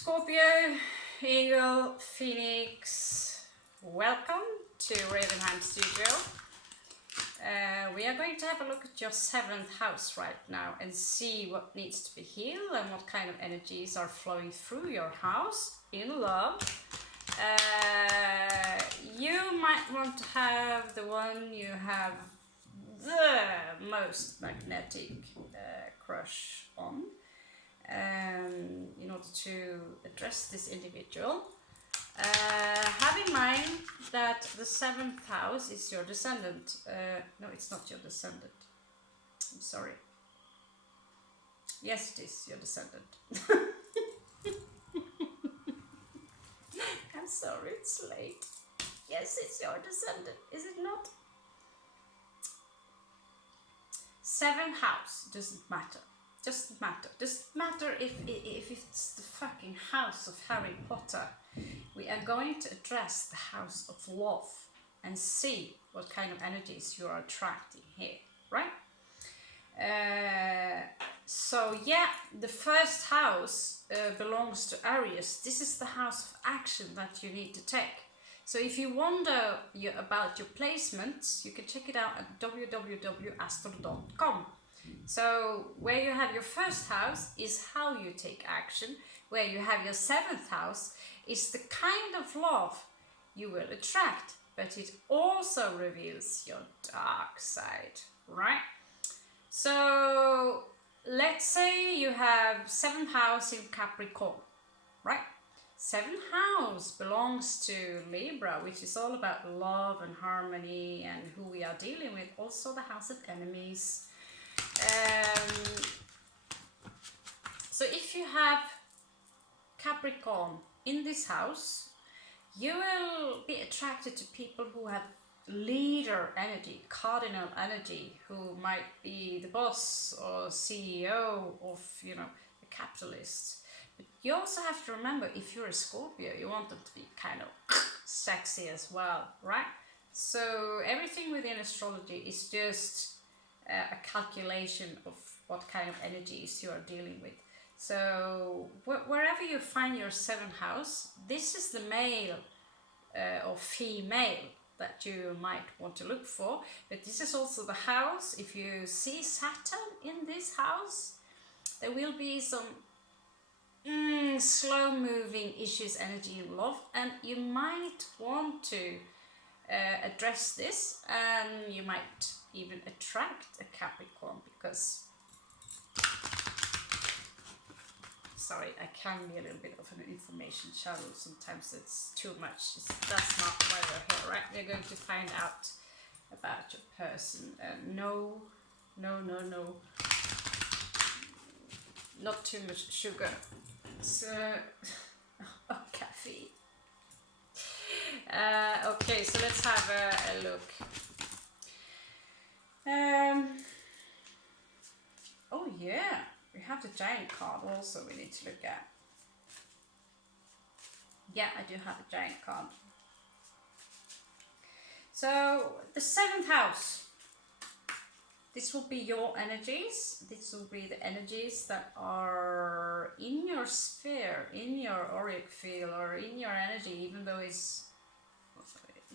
Scorpio, Eagle, Phoenix, welcome to Lihianne Studio. We are going to have a look at your 7th house right now and see what needs to be healed and what kind of energies are flowing through your house in love. You might want to have the one you have the most magnetic crush on. In order to address this individual. Have in mind that the 7th house is your descendant. No, it's not your descendant. I'm sorry. Yes, it is your descendant. I'm sorry, it's late. Yes, it's your descendant, is it not? 7th house doesn't matter. Doesn't matter if it's the fucking house of Harry Potter. We are going to address the house of love and see what kind of energies you are attracting here, right? So yeah, the first house belongs to Aries. This is the house of action that you need to take. So if you wonder about your placements, you can check it out at www.astro.com. So where you have your first house is how you take action. Where you have your 7th house is the kind of love you will attract, but it also reveals your dark side, right? So let's say you have 7th house in Capricorn, right? 7th house belongs to Libra, which is all about love and harmony and who we are dealing with. Also the house of enemies. So if you have Capricorn in this house, you will be attracted to people who have leader energy, cardinal energy, who might be the boss or CEO of, the capitalist. But you also have to remember, if you're a Scorpio, you want them to be kind of sexy as well, right? So everything within astrology is just a calculation of what kind of energies you are dealing with. So wherever you find your 7th house, this is the male or female that you might want to look for. But this is also the house. If you see Saturn in this house, there will be some slow moving issues, energy in love, and you might want to address this, and you might even attract a Capricorn because, sorry, I can be a little bit of an information channel. Sometimes it's too much. That's not why we're here, right? We're going to find out about your person. No, not too much sugar. So, caffeine. Okay, so let's have a look. Oh yeah, we have the giant card also we need to look at. Yeah, I do have a giant card. So the 7th house, this will be your energies. This will be the energies that are in your sphere, in your auric field, or in your energy, even though it's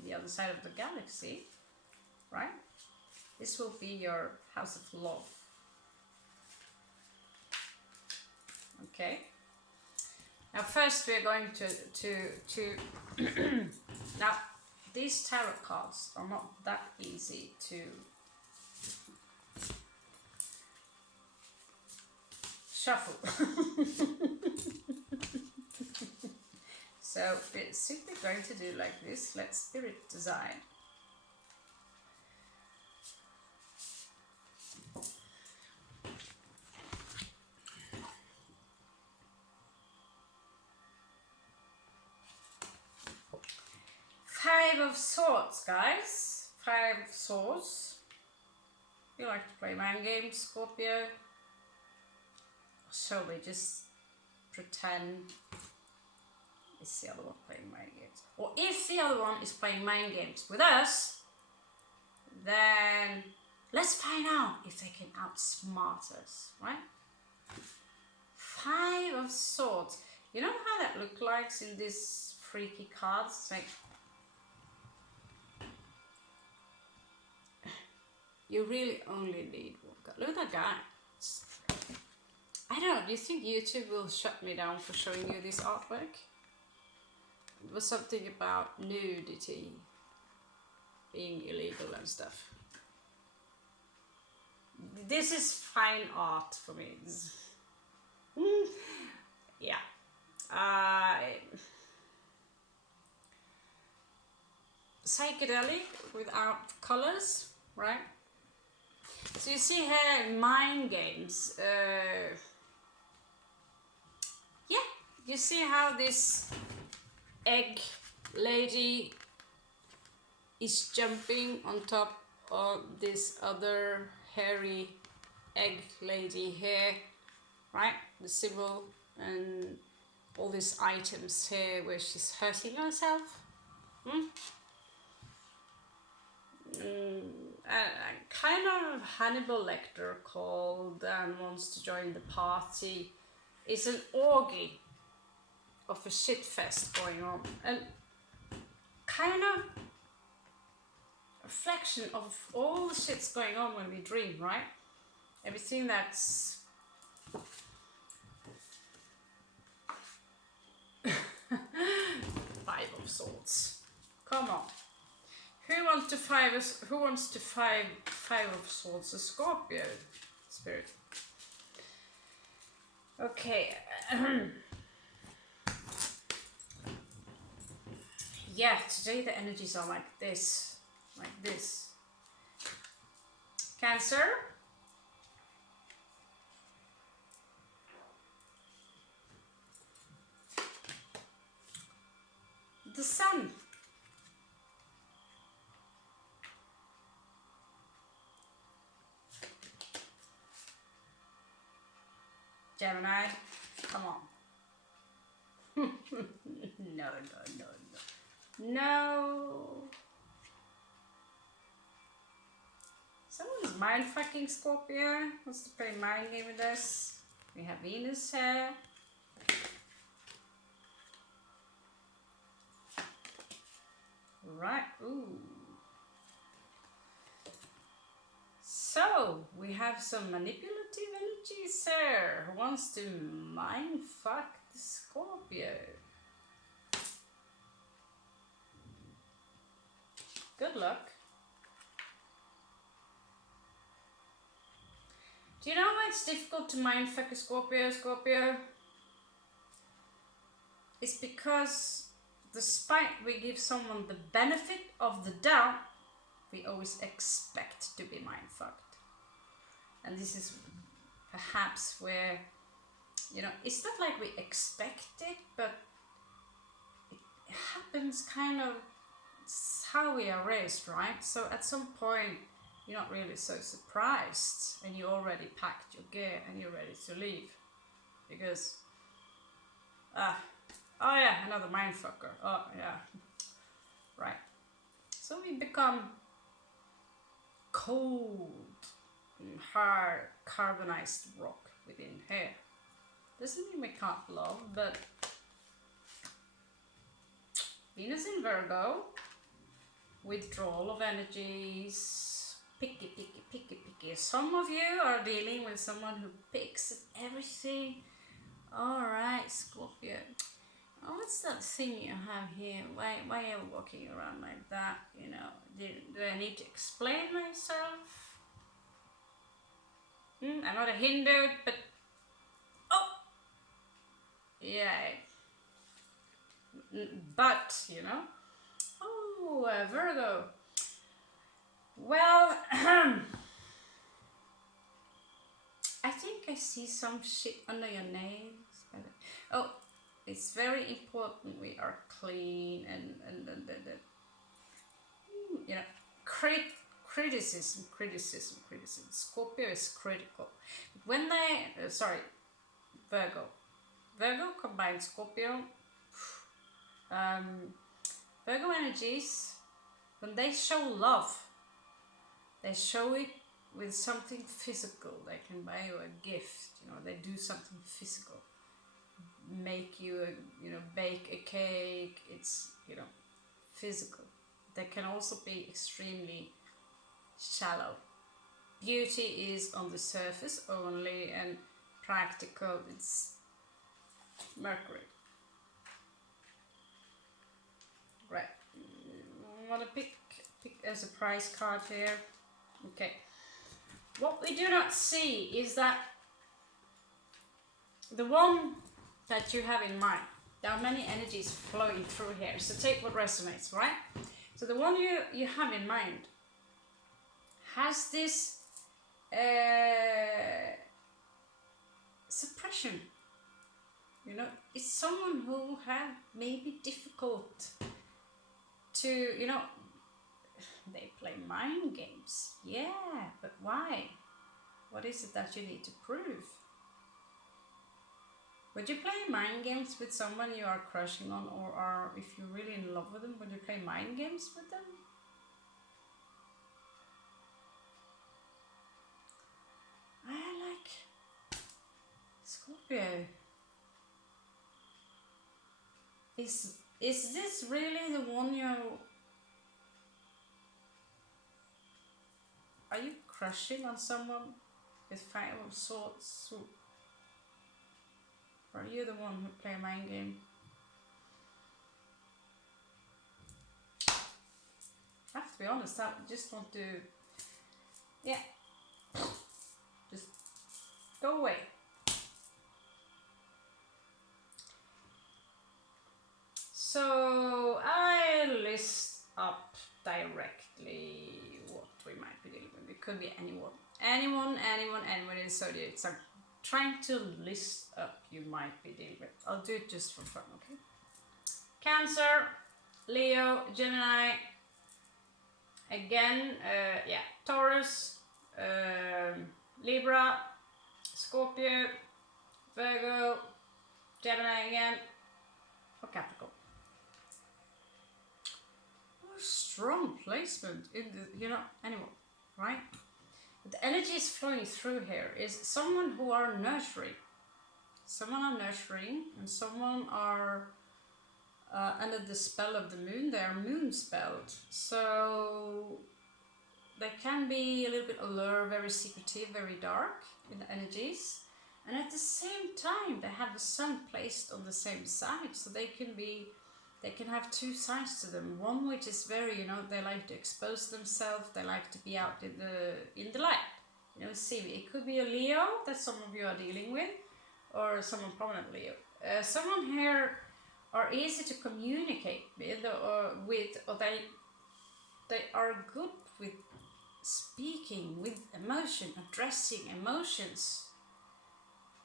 the other side of the galaxy, right? This will be your house of love. Okay. Now first we're going to now these tarot cards are not that easy to shuffle. So we're simply going to do like this. Let's spirit design. Five of Swords, guys. 5 of Swords. You like to play mind games, Scorpio? Shall we just pretend it's the other one playing mind games? Or if the other one is playing mind games with us, then let's find out if they can outsmart us, right? 5 of Swords. You know how that look like in these freaky cards? It's like, you really only need one card. Look at that guy. I don't know, do you think YouTube will shut me down for showing you this artwork? It was something about nudity being illegal and stuff. This is fine art for me. Yeah. Psychedelic without colors, right? So you see here mind games. Yeah, you see how this egg lady is jumping on top of this other hairy egg lady here, right? The symbol and all these items here where she's hurting herself. A kind of Hannibal Lecter called and wants to join the party. It's an orgy of a shit fest going on, and kind of reflection of all the shit's going on when we dream, right? Everything that's Five of Swords. Come on. Who wants to five of Swords? A Scorpio spirit. Okay. Yeah, today the energies are like this. Like this. Cancer. The Sun. Gemini, come on. No. Someone's mind fucking Scorpio. Wants to play mind game with us. We have Venus here. Right, ooh. So, we have some manipulative energies here. Who wants to mind fuck the Scorpio? Good luck. Do you know why it's difficult to mind fuck a Scorpio? It's because despite we give someone the benefit of the doubt, we always expect to be mind fucked. And this is perhaps where, you know, it's not like we expect it, but it happens kind of, it's how we are raised, right? So at some point, you're not really so surprised and you already packed your gear and you're ready to leave. Because, oh yeah, another mindfucker. Oh yeah, right. So we become cold, hard, carbonized rock within here. Doesn't mean we can't love, but Venus in Virgo, withdrawal of energies, picky. Some of you are dealing with someone who picks at everything. Alright, Scorpio. Oh, what's that thing you have here? Why are you walking around like that? You know, do I need to explain myself? I'm not a Hindu, but oh, yeah, but you know. Oh, Virgo. Well, I think I see some shit under your nails. Oh, it's very important we are clean and you know, criticism. Scorpio is critical. When they, Virgo combines Scorpio. Virgo energies, when they show love, they show it with something physical. They can buy you a gift, you know, they do something physical. make you, bake a cake. It's, physical. They can also be extremely shallow. Beauty is on the surface only, and practical, it's Mercury. Right. Want to pick a surprise card here? Okay. What we do not see is that the one that you have in mind, there are many energies flowing through here, so take what resonates, right? So the one you have in mind has this suppression. It's someone who have maybe difficult to, they play mind games. Yeah, but why? What is it that you need to prove? Would you play mind games with someone you are crushing on, or are, if you're really in love with them, would you play mind games with them? I like Scorpio. Is this really the one are you crushing on someone with 5 of Swords? Or are you the one who play a mind game? I have to be honest, I just want to, just go away. So I list up directly what we might be dealing with. It could be anyone in zodiac. So I'm trying to list up you might be dealing with. I'll do it just for fun, okay? Cancer, Leo, Gemini, again, Taurus, Libra, Scorpio, Virgo, Gemini again, or Capricorn. Strong placement in the, animal, right? The energy is flowing through here is someone who are nurturing. Someone are nurturing, and someone are under the spell of the moon. They are moon spelled, so they can be a little bit alert, very secretive, very dark in the energies. And at the same time, they have the sun placed on the same side, so they can have two sides to them. One which is very, they like to expose themselves, they like to be out in the light. See, it could be a Leo that some of you are dealing with, or someone prominent Leo. Someone here are easy to communicate with, or they are good with speaking with emotion, addressing emotions,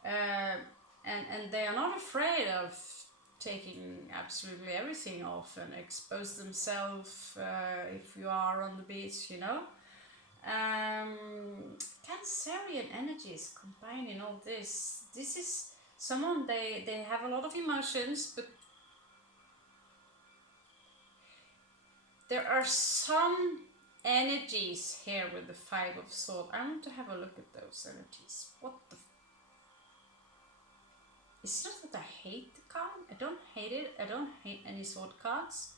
and they are not afraid of taking absolutely everything off and expose themselves if you are on the beach, Cancerian energies combining all this. This is someone, they have a lot of emotions, but there are some energies here with the 5 of Swords. I want to have a look at those energies. What the It's not that I hate the card. I don't hate it. I don't hate any sword cards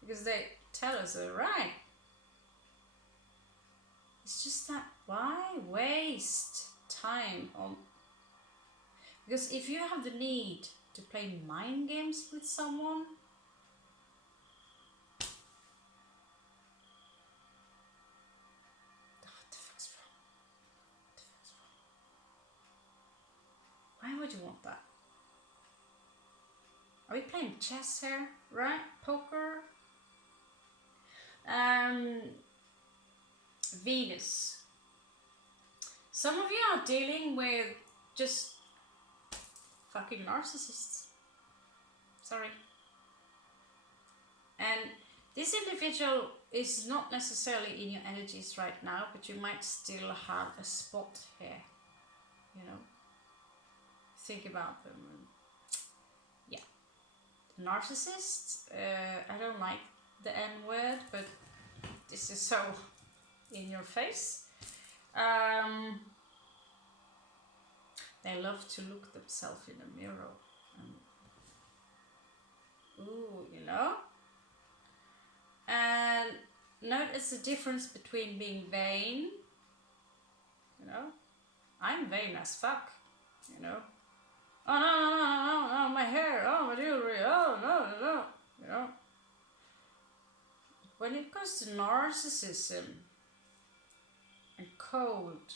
because they tell us they're right. It's just that why waste time on? Because if you have the need to play mind games with someone, what the fuck's wrong? Why would you want that? Are we playing chess here, right? Poker? Venus. Some of you are dealing with just fucking narcissists. Sorry. And this individual is not necessarily in your energies right now, but you might still have a spot here. Think about them. Narcissists, I don't like the N word, but this is so in your face. They love to look themselves in the mirror and notice the difference between being vain, you know, I'm vain as fuck, you know, oh no, my hair, oh my jewelry, oh no, you know. When it comes to narcissism and cold,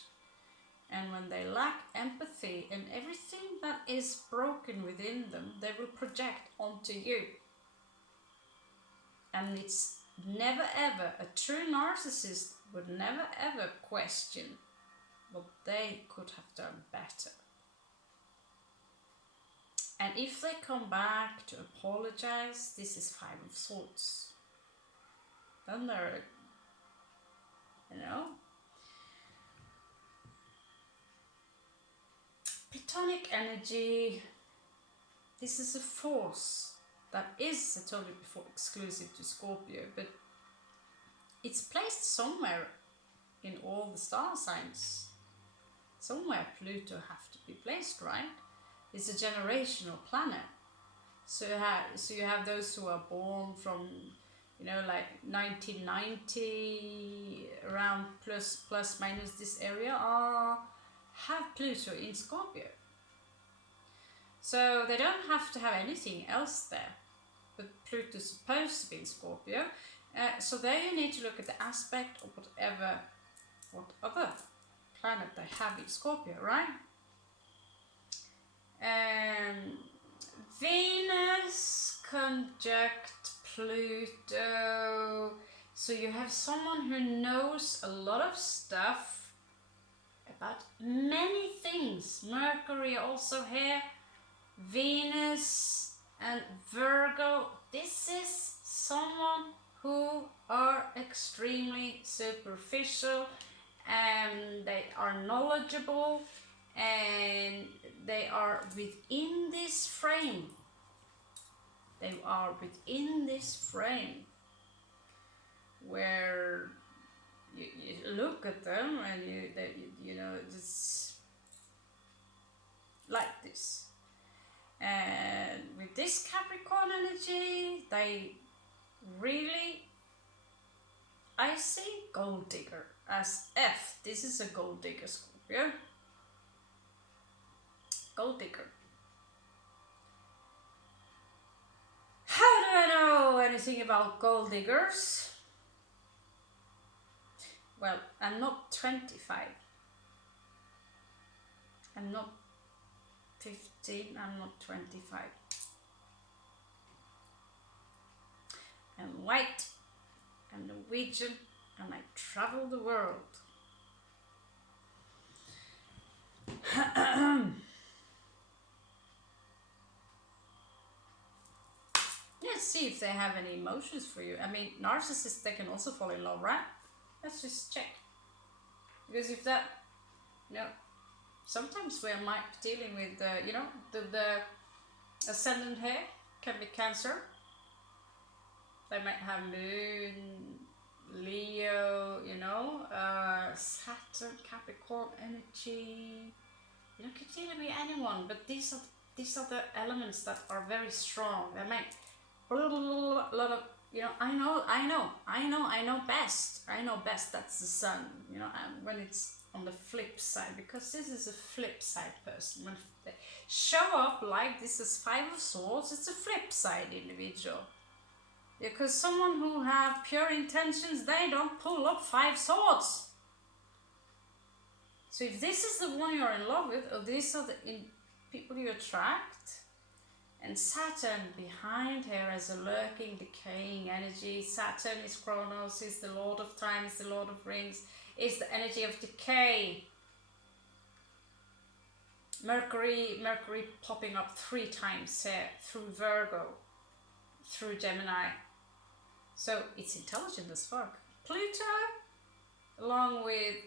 and when they lack empathy and everything that is broken within them, they will project onto you. And it's never ever, a true narcissist would never ever question what they could have done better. And if they come back to apologize, this is 5 of Swords. Then they're, you know. Plutonic energy, this is a force that is, I told you before, exclusive to Scorpio, but it's placed somewhere in all the star signs. Somewhere Pluto have to be placed, right? It's a generational planet. So you have those who are born from, you know, like 1990, around plus minus this area, have Pluto in Scorpio. So they don't have to have anything else there, but Pluto's supposed to be in Scorpio. So there you need to look at the aspect of what other planet they have in Scorpio, right? Venus conjunct Pluto. So you have someone who knows a lot of stuff about many things. Mercury also here, Venus and Virgo. This is someone who are extremely superficial, and they are knowledgeable, and they are within this frame. They are within this frame where you look at them and you know, it's like this. And with this Capricorn energy, they really, I see gold digger as F. This is a gold digger, Scorpio. Gold digger. How do I know anything about gold diggers? Well, I'm not 25. I'm not 15, I'm not 25. I'm white, I'm Norwegian, and I travel the world. Let's see if they have any emotions for you. I mean, narcissists, they can also fall in love, right? Let's just check. Because if that, you know, sometimes we might be dealing with, you know, the ascendant here can be Cancer. They might have Moon, Leo, you know, Saturn, Capricorn energy. You know, could deal with anyone, but these are the elements that are very strong. They might a lot of, you know, I know best. That's the sun, you know, and when it's on the flip side, because this is a flip side person. When they show up like this is 5 of Swords, it's a flip side individual. Because someone who have pure intentions, they don't pull up 5 swords. So if this is the one you're in love with, or these are the people you attract, and Saturn behind here as a lurking, decaying energy. Saturn is Chronos, is the Lord of Time, is the Lord of Rings, is the energy of decay. Mercury popping up 3 times here, through Virgo, through Gemini. So it's intelligent as fuck. Pluto, along with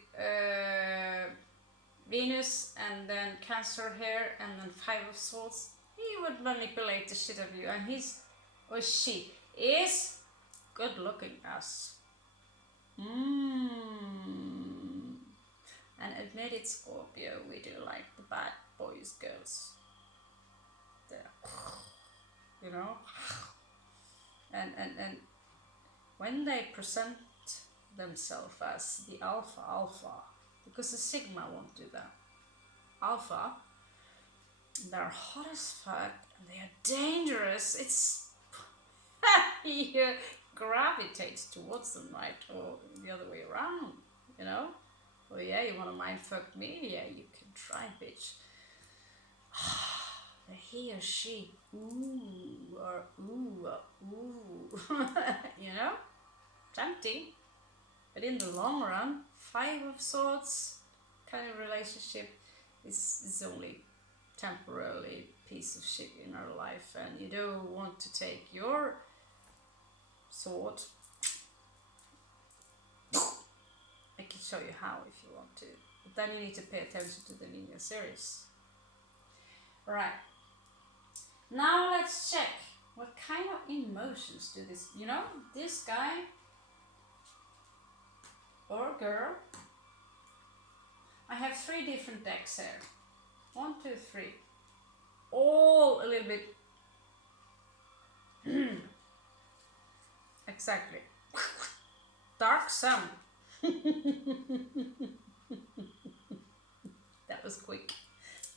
Venus, and then Cancer here, and then 5 of Swords. He would manipulate the shit of you, and he's, or she, is good looking as. And admit it, Scorpio, we do like the bad boys, girls. You know? And when they present themselves as the alpha, because the sigma won't do that. Alpha, they're hot as fuck and they are dangerous. It's he gravitates towards them, right? Or the other way around, you know? Oh yeah, you wanna mind fuck me? Yeah, you can try, bitch. He or she, ooh, or ooh, you know? Tempting. But in the long run, 5 of Swords kind of relationship is only temporarily piece of shit in our life, and you don't want to take your sword. I can show you how if you want to, but then you need to pay attention to the linear series. Right, now let's check what kind of emotions do this, you know, this guy or girl. I have 3 different decks here. 1, 2, 3. All a little bit. Exactly. Dark Sun. That was quick.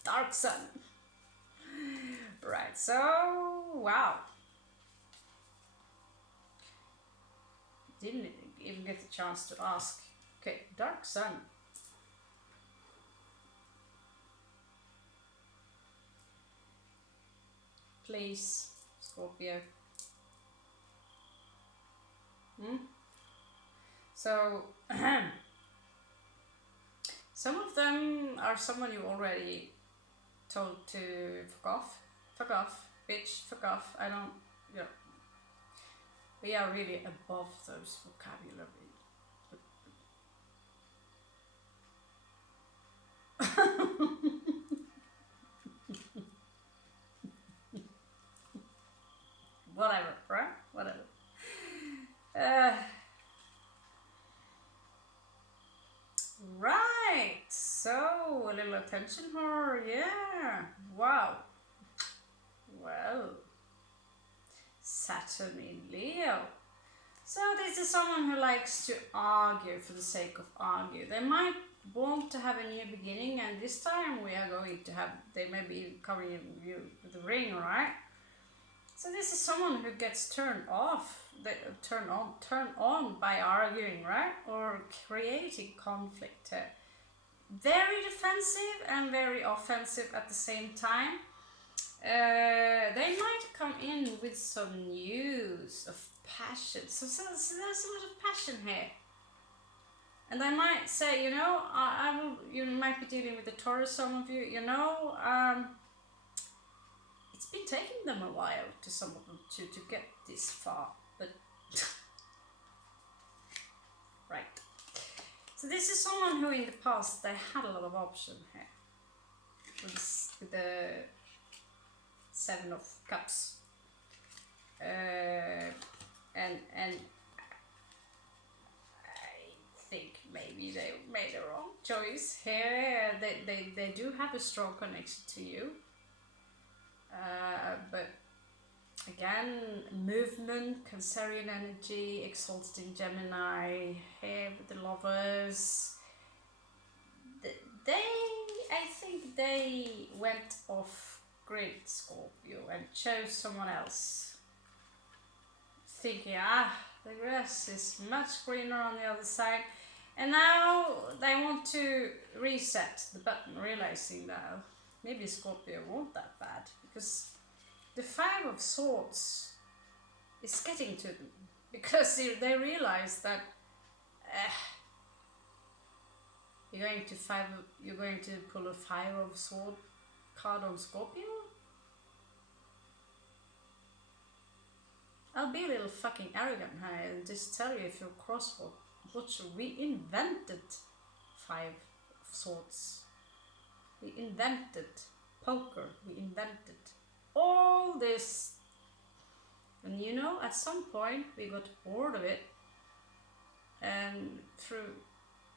Dark Sun. Right, so wow. Didn't even get the chance to ask. Okay, Dark Sun. Please, Scorpio. So, some of them are someone you already told to fuck off, bitch, fuck off. I don't, you know, we are really above those vocabulary. Whatever, right? Whatever. Right, so a little attention whore, yeah, wow. Well, Saturn in Leo. So this is someone who likes to argue for the sake of argue. They might want to have a new beginning, and this time we are going to have, they may be covering you with a ring, right? So this is someone who gets turned off, turn on by arguing, right? Or creating conflict. Very defensive and very offensive at the same time. They might come in with some news of passion. So there's a lot of passion here. And I might say, you know, you might be dealing with the Taurus, some of you, you know, it's been taking them a while to some of them to get this far, but right. So this is someone who in the past, they had a lot of option here. With the 7 of Cups. And I think maybe they made a wrong choice here. They do have a strong connection to you. But again, movement, Cancerian energy, exalted in Gemini, here with the Lovers. I think they went off grid, Scorpio, and chose someone else. Thinking, the grass is much greener on the other side. And now they want to reset the button, realizing that maybe Scorpio won't that bad, because the 5 of Swords is getting to them, because they realize that you're going to pull a 5 of Sword card on Scorpio. I'll be a little fucking arrogant here and just tell you, if you're crossword, we invented 5 of Swords. We invented poker. We invented all this. And you know, at some point we got bored of it, and through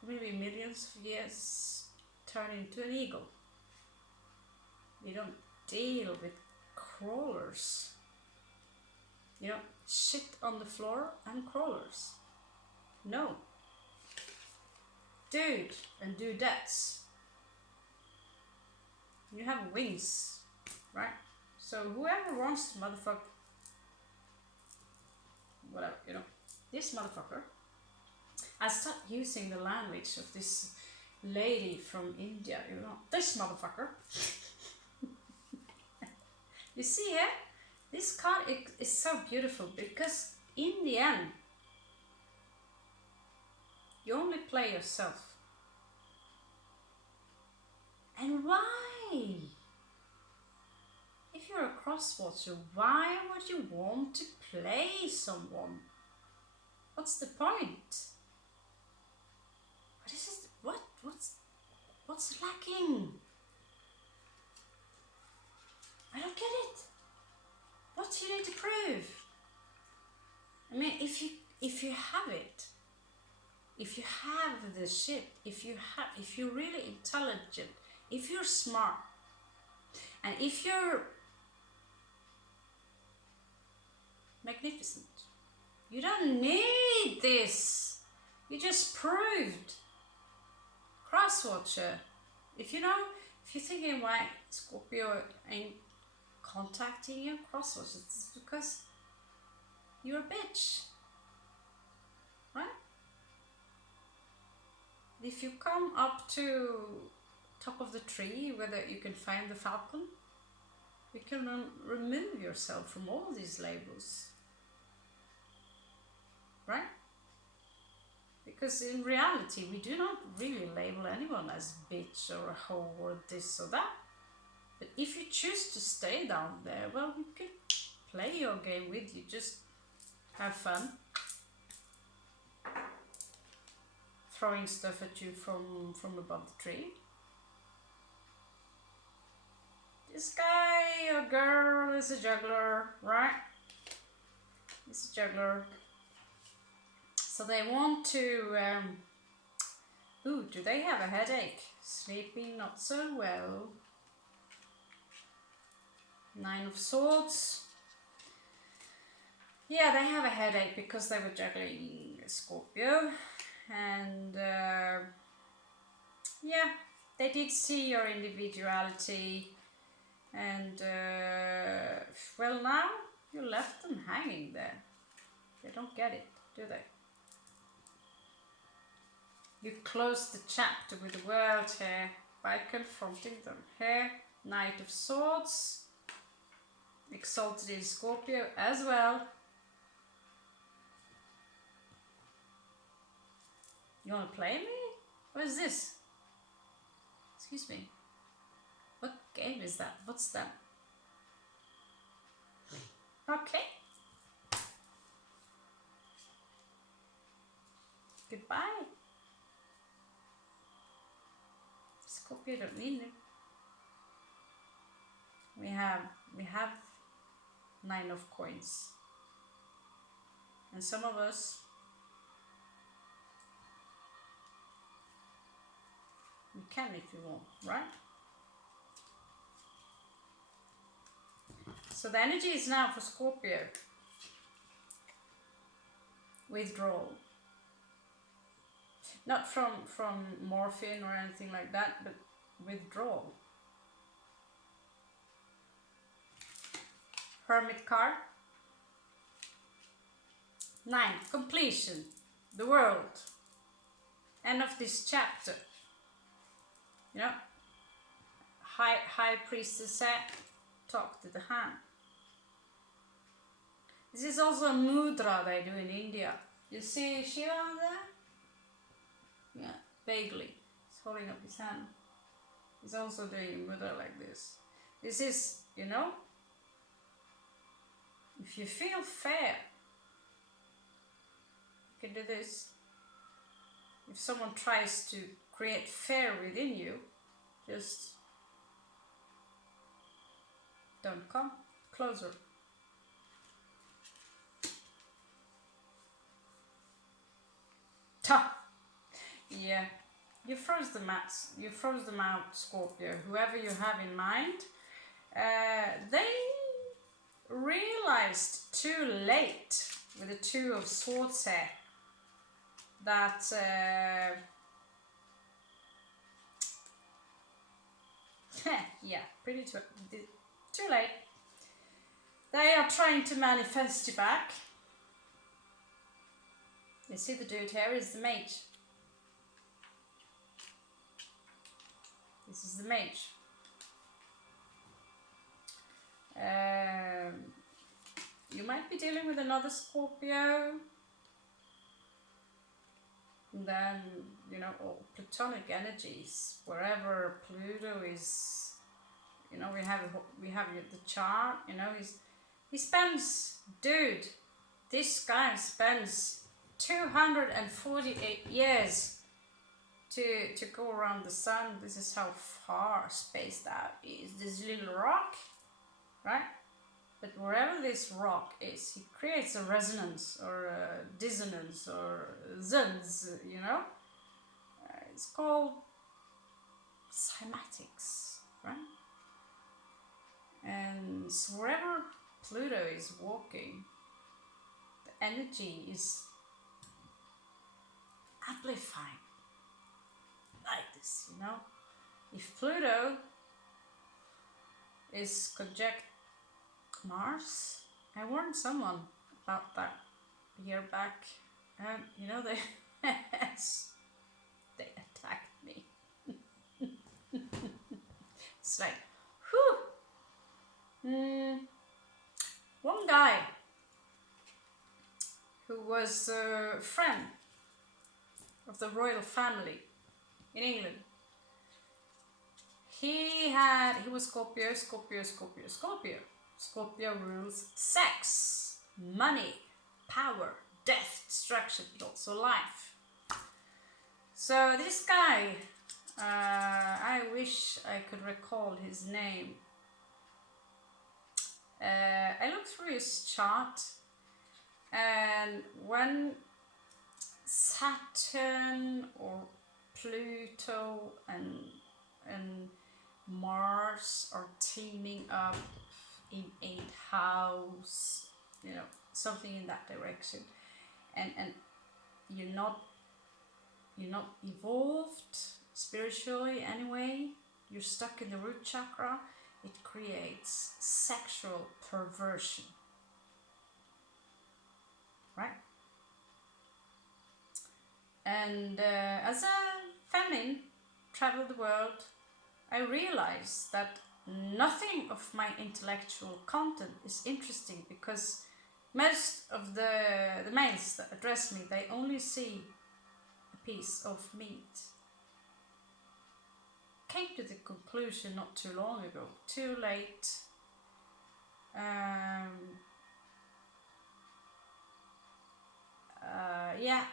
maybe millions of years turn into an eagle. You don't deal with crawlers. You know, shit on the floor and crawlers. No, dude and dudettes. You have wings, right? So whoever wants to motherfuck, whatever, you know, this motherfucker. I start using the language of this lady from India, you know, this motherfucker. You see here, this card is so beautiful because in the end, you only play yourself. And why? If you're a cross-watcher, why would you want to play someone? What's the point? What is it? What's lacking? I don't get it. What do you need to prove? I mean, if you have it, if you have the shit, if you're really intelligent, if you're smart, and if you're magnificent, you don't need this. You just proved. Crosswatcher. If you're thinking why Scorpio ain't contacting you, crosswatcher, it's because you're a bitch, right? If you come up to top of the tree, whether you can find the falcon, you can remove yourself from all these labels, right? Because in reality, we do not really label anyone as bitch or a hoe or this or that. But if you choose to stay down there, well, we can play your game with you. Just have fun. Throwing stuff at you from above the tree. This guy or girl is a juggler, right? He's a juggler. So they want to, do they have a headache? Sleeping not so well. 9 of Swords. Yeah, they have a headache because they were juggling Scorpio. And, yeah, they did see your individuality. And, well, now you left them hanging there. They don't get it, do they? You close the chapter with the world here by confronting them. Here, Knight of Swords, exalted in Scorpio as well. You want to play me? What is this? Excuse me. What game is that? What's that? Okay. Goodbye. Scorpio don't need it. We have 9 of coins. And some of us, you can if you want, right? So the energy is now for Scorpio. Withdrawal. Not from morphine or anything like that, but withdrawal. Hermit card. 9. Completion. The world. End of this chapter. You know, High Priestess said, talk to the hand. This is also a mudra they do in India. You see Shiva there? Yeah, vaguely. He's holding up his hand. He's also doing a mudra like this. This is, you know, if you feel fair, you can do this. If someone tries to create fear within you, just don't come closer. Ta! Yeah, you froze them out. You froze them out, Scorpio. Whoever you have in mind, they realized too late with the 2 of Swords here that Yeah, pretty too late. They are trying to manifest you back. You see the dude here is the mage. This is the mage. You might be dealing with another Scorpio. And then, you know, all Plutonic energies, wherever Pluto is, you know, we have the chart, you know, he spends, dude, this guy spends 248 years to go around the sun. This is how far spaced out is this little rock, right? But wherever this rock is, he creates a resonance or a dissonance or zens, you know? It's called cymatics, right? And so wherever Pluto is walking, the energy is amplifying like this, you know? If Pluto is conjunct Mars, I warned someone about that a year back, and you know, they attacked me. It's like, whew. One guy who was a friend of the royal family in England. He was Scorpio. Scorpio rules sex, money, power, death, destruction, but also life. So this guy, I wish I could recall his name. I looked through his chart, and when Saturn or Pluto and Mars are teaming up in 8th house, you know, something in that direction, and you're not evolved spiritually anyway, you're stuck in the root chakra, it creates sexual perversion, right? And as a feminine, traveled the world, I realized that nothing of my intellectual content is interesting, because most of the males that address me, they only see a piece of meat. Came to the conclusion not too long ago, too late. Yeah,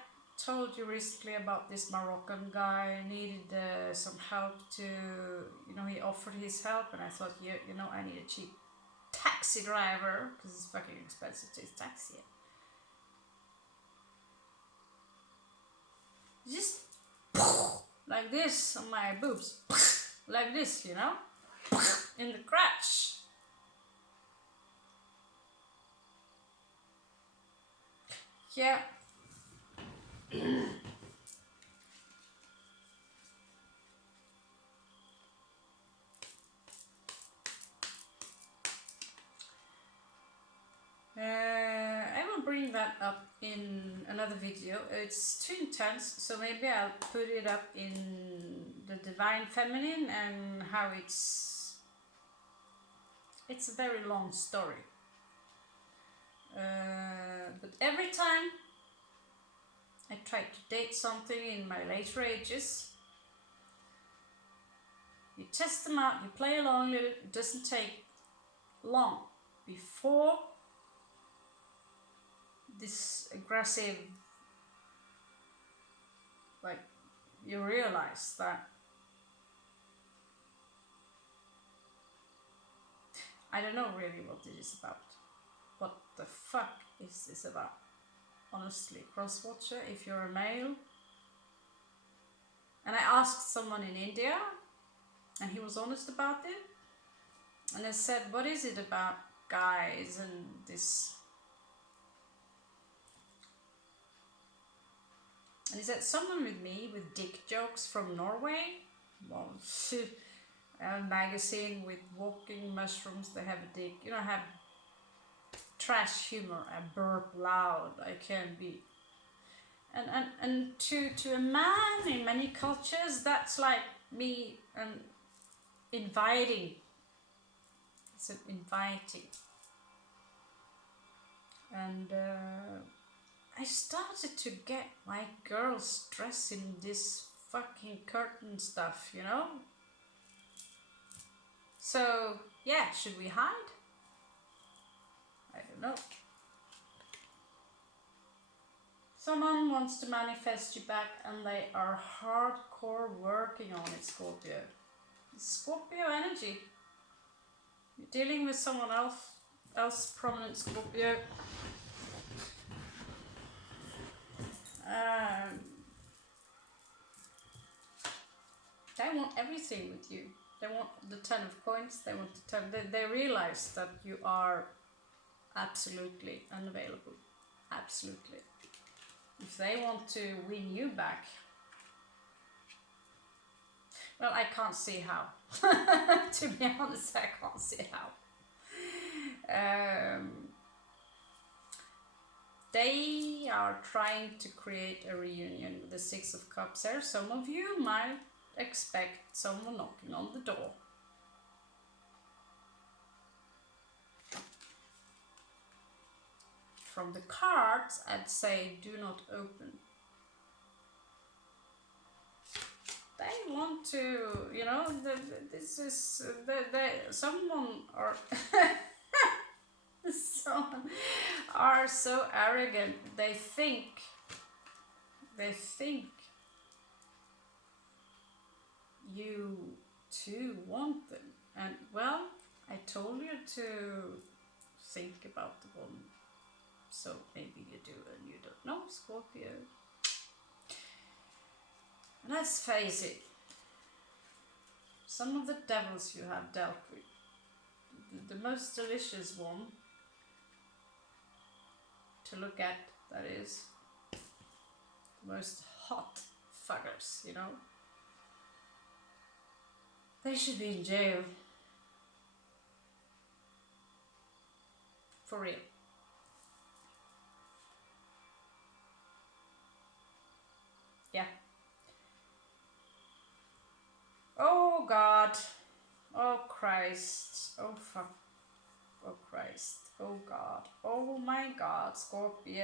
told you recently about this Moroccan guy, needed some help to, you know, he offered his help, and I thought, yeah, you know, I need a cheap taxi driver, because it's fucking expensive to taxi. Just like this on my boobs, like this, you know, in the crotch. Yeah. I will bring that up in another video. It's too intense, so maybe I'll put it up in the Divine Feminine, and how it's a very long story. But every time I tried to date something in my later ages, you test them out, you play along with it, it doesn't take long before this aggressive, like, you realize that I don't know really what it is about. What the fuck is this about? Honestly, cross-watcher, if you're a male. And I asked someone in India, and he was honest about it. And I said, what is it about guys and this? And he said, someone with me with dick jokes from Norway. Well, a magazine with walking mushrooms. They have a dick. You know, have trash humor. I burp loud. I can be. And to a man in many cultures, that's like me inviting. It's an inviting. And I started to get my girls dressed in this fucking curtain stuff, you know? So, yeah, should we hide? I don't know. Someone wants to manifest you back and they are hardcore working on it, Scorpio. It's Scorpio energy. You're dealing with someone else prominent Scorpio. They want everything with you. They want the 10 of coins. They want the 10. They realize that you are absolutely unavailable. Absolutely. If they want to win you back, well, I can't see how. To be honest, I can't see how. They are trying to create a reunion with the Six of Cups here. Some of you might expect someone knocking on the door. From the cards, I'd say do not open. They want to, you know, this is, someone or someone are so arrogant. They think you too want them. And well, I told you to think about the one. So maybe you do and you don't know, Scorpio. Let's face it. Some of the devils you have dealt with, the most delicious one to look at, that is, the most hot fuckers, you know. They should be in jail. For real. Yeah. Oh God. Oh Christ. Oh fuck. Oh Christ. Oh God. Oh my God. Scorpio.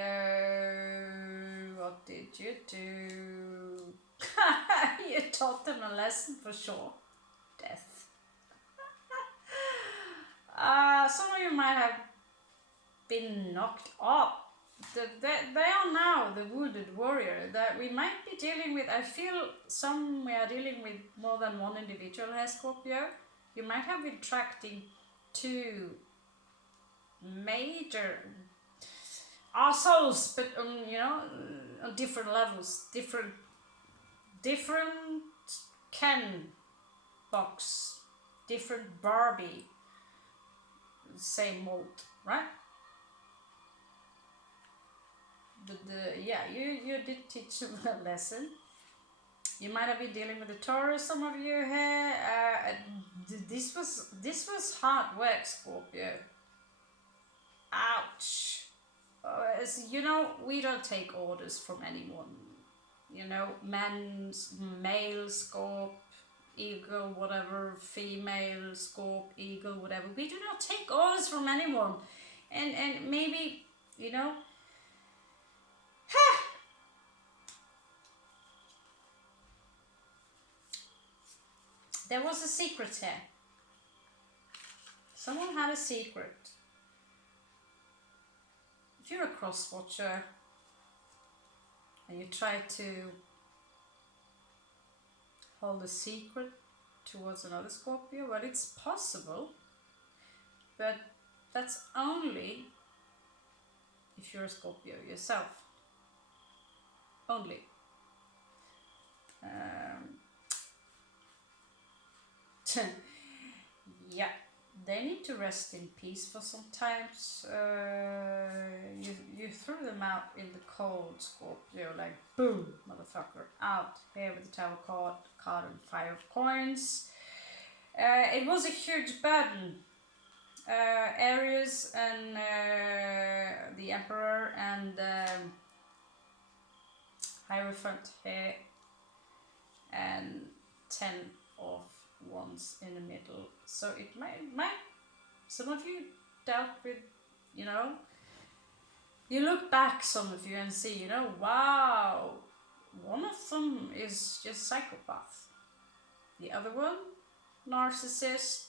What did you do? You taught them a lesson for sure. Death. Some of you might have been knocked up. They are now the wounded warrior that we might be dealing with. I feel we are dealing with more than one individual here, Scorpio. You might have been attracting two major assholes, but you know, on different levels, different Ken box, different Barbie, same mold, right? Yeah, you did teach them a lesson. You might have been dealing with a Taurus, some of you here. This was hard work, Scorpio. Ouch. As you know, we don't take orders from anyone. You know, male, Scorp, eagle, whatever, female, Scorp, eagle, whatever. We do not take orders from anyone. And maybe, you know, there was a secret here. Someone had a secret. If you're a cross watcher and you try to hold a secret towards another Scorpio, well, it's possible, but that's only if you're a Scorpio yourself. Only. Yeah, they need to rest in peace for some times. You threw them out in the cold, Scorpio, like boom, motherfucker, out here with the Tower card and 5 of coins. It was a huge burden. Aries and the Emperor and Hierophant here, and 10 of Wands in the middle. So it might some of you dealt with, you know, you look back, some of you, and see, you know, wow, one of them is just psychopath. The other one, narcissist,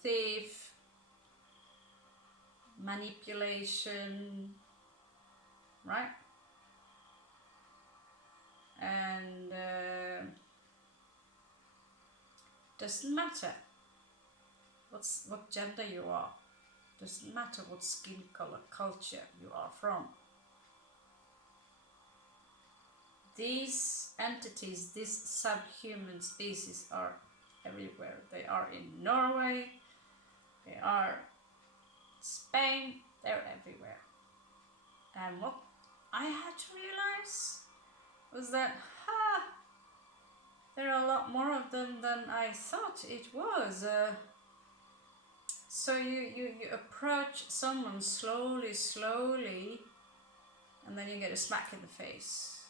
thief, manipulation, right? And doesn't matter what gender you are, doesn't matter what skin color, culture you are from. These entities, this subhuman species, are everywhere. They are in Norway, they are in Spain, they're everywhere. And what I had to realize was that, there are a lot more of them than I thought it was. So you approach someone slowly, and then you get a smack in the face,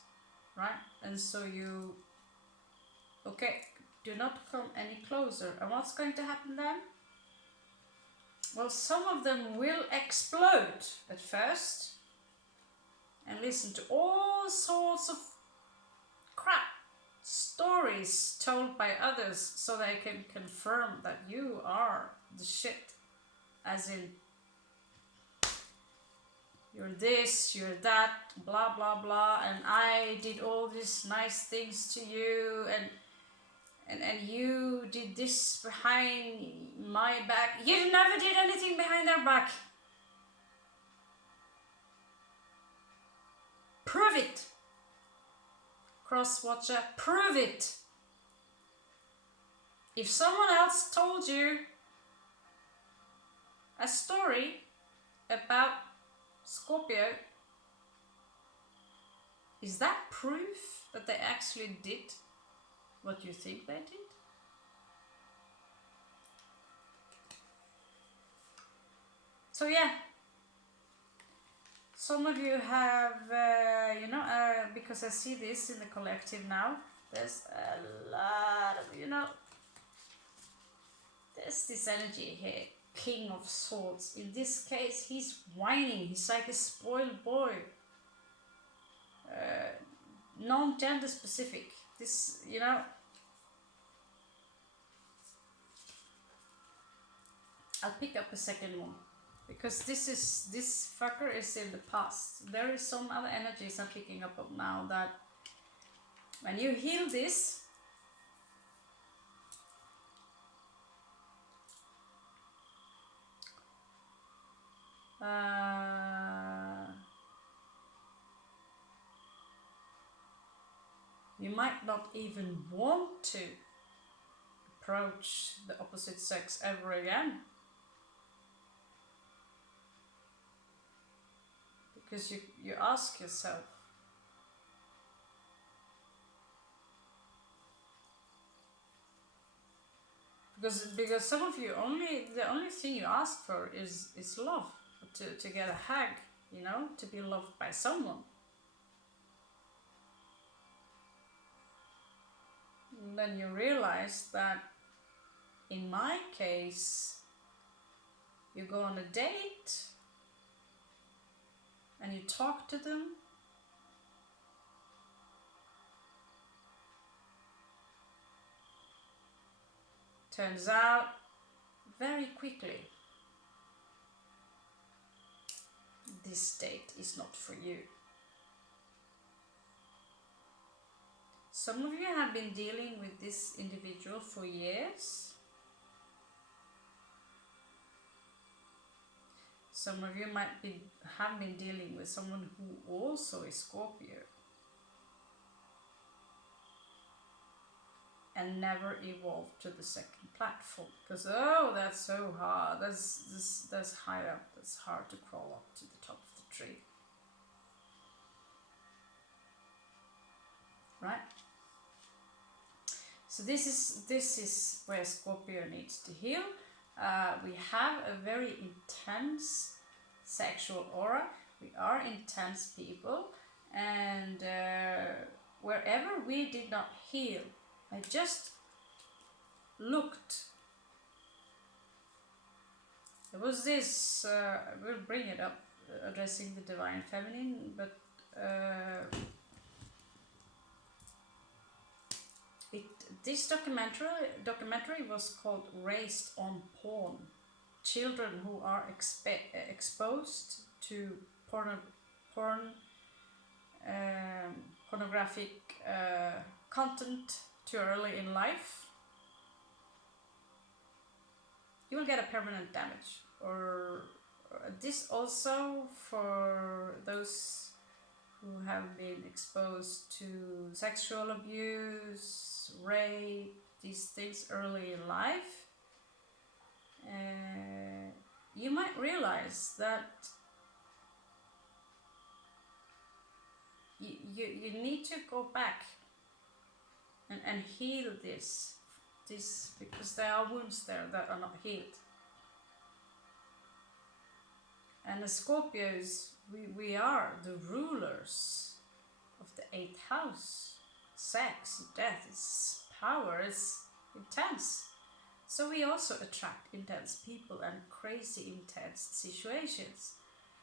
right? And so you, okay, do not come any closer. And what's going to happen then? Well, some of them will explode at first and listen to all sorts of crap stories told by others so they can confirm that you are the shit, as in you're this, you're that, blah blah blah, and I did all these nice things to you, and you did this behind my back. You never did anything behind their back. Prove it. Cross-watcher, prove it. If someone else told you a story about Scorpio, is that proof that they actually did what you think they did? So yeah, some of you have, you know, because I see this in the collective now, there's a lot of, you know, there's this energy here, King of Swords. In this case, he's whining, he's like a spoiled boy. Non-gender specific. This, you know, I'll pick up a second one, because this fucker is in the past. There is some other energies I'm picking up on now, that when you heal this, you might not even want to approach the opposite sex ever again. Because you ask yourself, because some of you, the only thing you ask for is love, to get a hug, you know, to be loved by someone. And then you realize that in my case, you go on a date and you talk to them, turns out very quickly this date is not for you. Some of you have been dealing with this individual for years. Some of you have been dealing with someone who also is Scorpio and never evolved to the second platform, because that's so hard. That's high up. That's hard to crawl up to the top of the tree, right? So this is where Scorpio needs to heal. We have a very intense sexual aura. We are intense people, and wherever we did not heal, I just looked. There was this, we'll bring it up, addressing the divine feminine, but this documentary was called Raised on Porn. Children who are exposed to pornographic content too early in life, you will get a permanent damage. Or this also for those who have been exposed to sexual abuse, rape, these things early in life. You might realize that you need to go back and heal this because there are wounds there that are not healed. And the Scorpios, we are the rulers of the 8th house. Sex, death, is power, is intense. So we also attract intense people and crazy intense situations.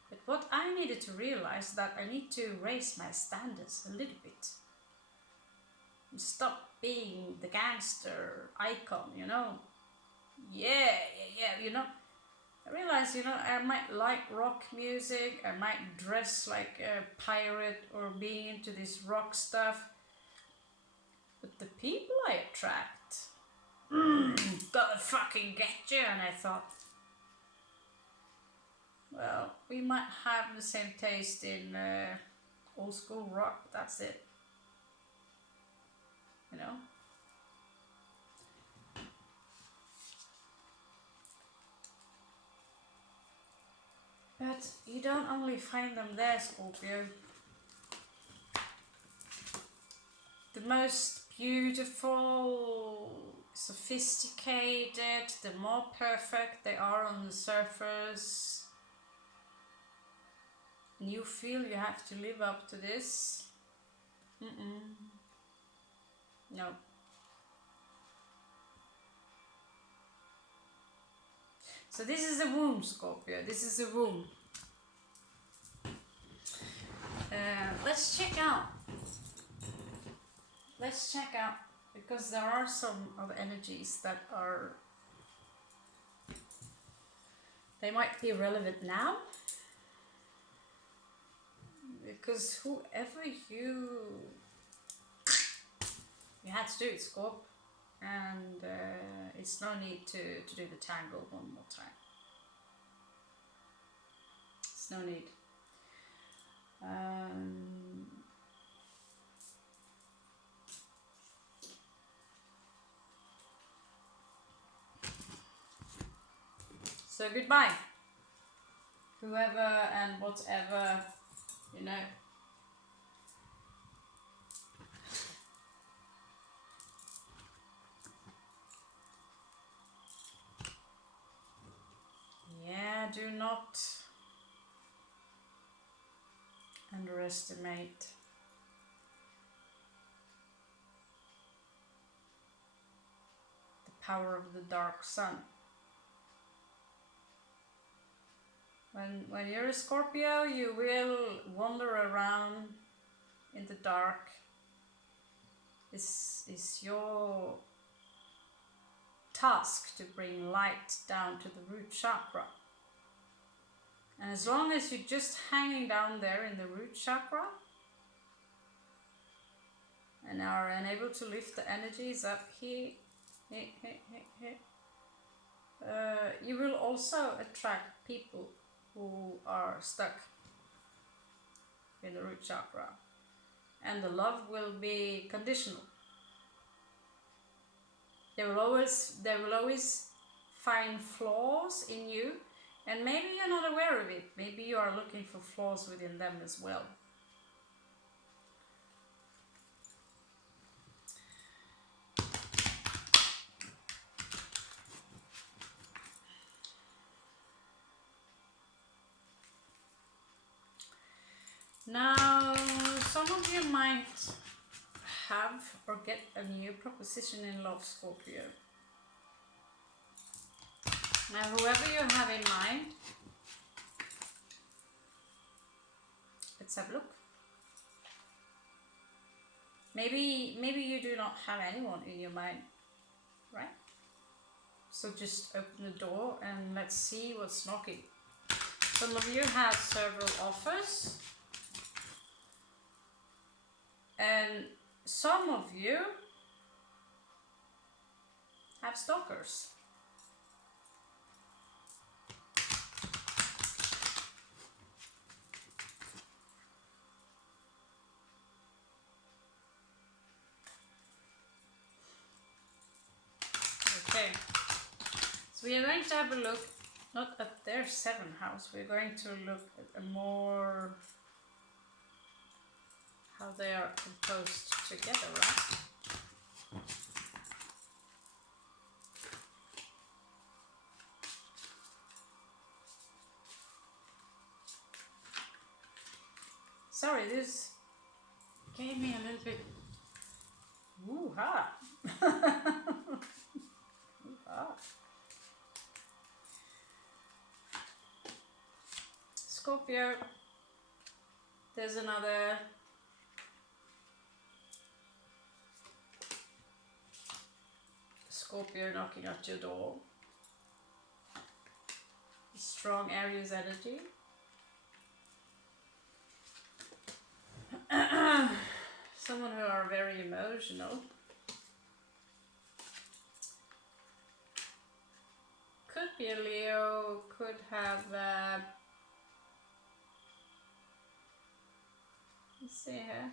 But what I needed to realize that I need to raise my standards a little bit. Stop being the gangster icon, you know. Yeah, you know. I realized, you know, I might like rock music, I might dress like a pirate or be into this rock stuff. But the people I attract, gonna fucking get you. And I thought, well, we might have the same taste in old school rock, that's it. You know? But you don't only find them there, Scorpio. The most beautiful, sophisticated, the more perfect they are on the surface, and you feel you have to live up to this. No. So this is a womb, Scorpio. This is a womb. Let's check out. Let's check out, because there are some of energies that are, they might be relevant now. Because whoever you had to do it, Scorp, and it's no need to do the tangle one more time. It's no need. So goodbye, whoever and whatever, you know. Yeah, do not underestimate the power of the dark sun. When you're a Scorpio, you will wander around in the dark. This is your task to bring light down to the root chakra. And as long as you're just hanging down there in the root chakra and are unable to lift the energies up here, you will also attract people who are stuck in the root chakra, and the love will be conditional. They will always find flaws in you, and maybe you're not aware of it. Maybe you are looking for flaws within them as well. Now, some of you might have or get a new proposition in love, Scorpio. Now, whoever you have in mind, let's have a look. Maybe you do not have anyone in your mind, right? So just open the door and let's see what's knocking. Some of you have several offers, and some of you have stalkers. Okay, so we are going to have a look, not at their 7th house, we're going to look at a more how they are composed together, right? Sorry, this gave me a little bit woo-ha. Woo-ha. Scorpio, there's another Scorpio knocking at your door. Strong Aries energy. Someone who are very emotional. Could be a Leo, could have let's see here.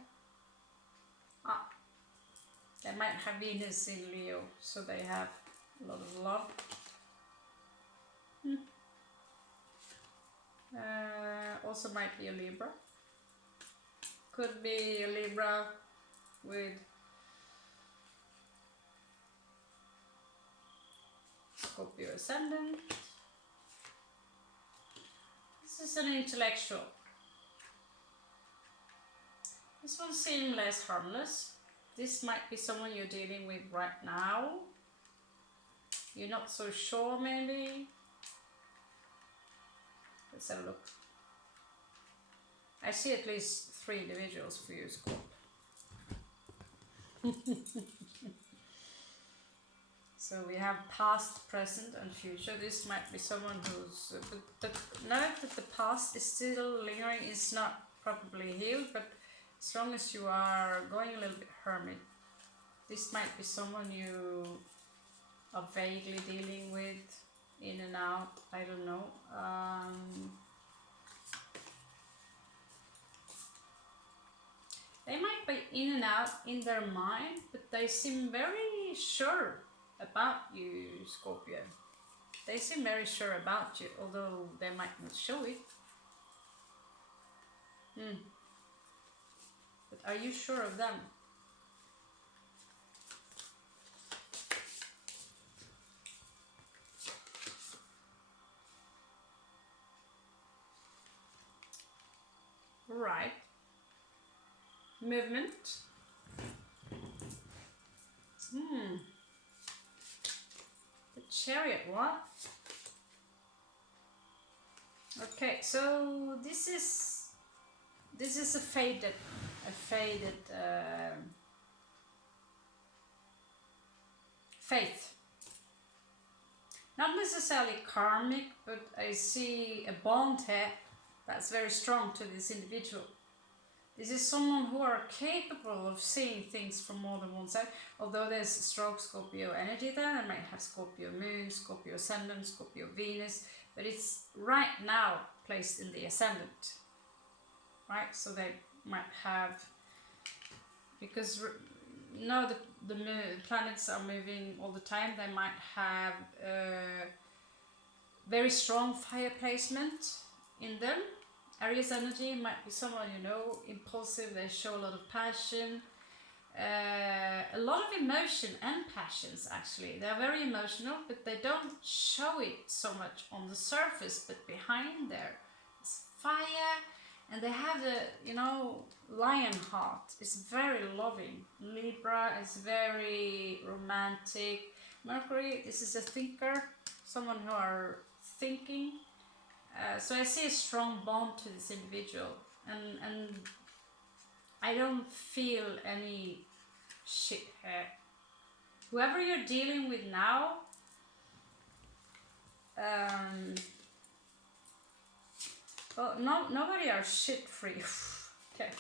They might have Venus in Leo, so they have a lot of love. Also might be a Libra. Could be a Libra with Scorpio ascendant. This is an intellectual. This one seems less harmless. This might be someone you're dealing with right now. You're not so sure, maybe. Let's have a look. I see at least 3 individuals for you, Scorp. So we have past, present and future. This might be someone who's... but note that the past is still lingering. It's not probably healed, but as long as you are going a little bit hermit, this might be someone you are vaguely dealing with, in and out, I don't know. They might be in and out in their mind, but they seem very sure about you, Scorpio. They seem very sure about you, although they might not show it. But are you sure of them? Right. Movement. The Chariot, what? Okay, so this is a faded faith. Not necessarily karmic, but I see a bond here that's very strong to this individual. This is someone who are capable of seeing things from more than one side. Although there's strong Scorpio energy there, they might have Scorpio moon, Scorpio ascendant, Scorpio Venus, but it's right now placed in the ascendant, right? So they might have, because now the planets are moving all the time, they might have very strong fire placement in them. Aries energy might be someone you know, impulsive, they show a lot of passion, a lot of emotion and passions actually. They're very emotional, but they don't show it so much on the surface, but behind there is fire and they have the, you know, lion heart. It's very loving. Libra is very romantic. Mercury, this is a thinker, someone who are thinking. So I see a strong bond to this individual, and I don't feel any shit here. Whoever you're dealing with now, well, nobody are shit free. Okay.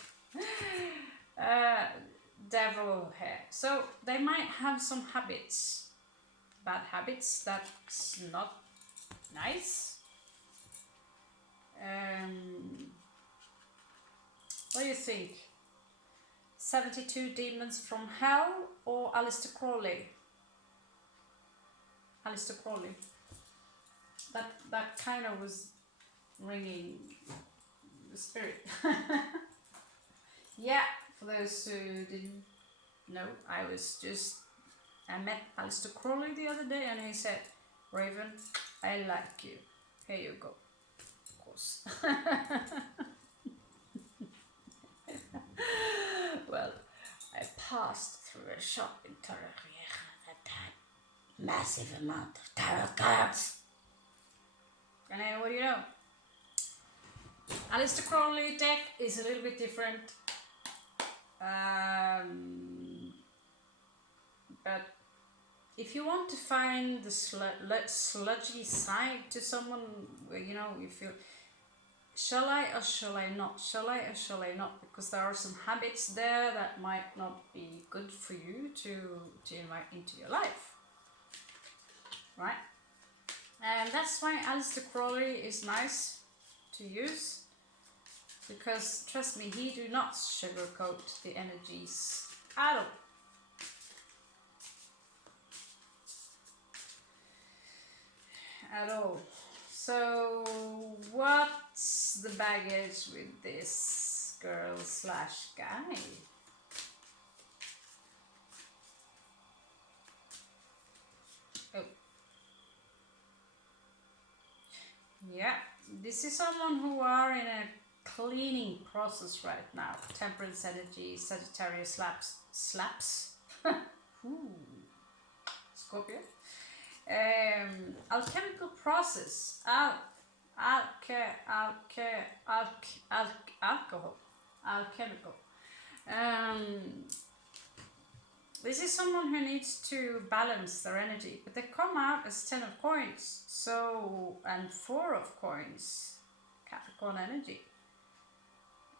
Devil here. So they might have some habits, bad habits, that's not nice. What do you think? 72 Demons from Hell or Aleister Crowley? Aleister Crowley. That kind of was ringing the spirit. Yeah, for those who didn't know, I met Aleister Crowley the other day, and he said, Raven, I like you. Here you go. Of course. Well, I passed through a shop in Lihianne that had massive amount of tarot cards. And what do you know? Aleister Crowley deck is a little bit different. But if you want to find the sludgy side to someone, you know, you feel, shall I or shall I not? Shall I or shall I not? Because there are some habits there that might not be good for you to invite into your life, right? And that's why Aleister Crowley is nice to use, because trust me, he do not sugarcoat the energies at all. At all. So what's the baggage with this girl slash guy? Oh. Yeah, this is someone who are in a cleaning process right now. Temperance energy, Sagittarius slaps. Ooh. Scorpio. Alchemical process. Alcohol. Alchemical. This is someone who needs to balance their energy, but they come out as 10 of coins, so, and 4 of coins, Capricorn energy.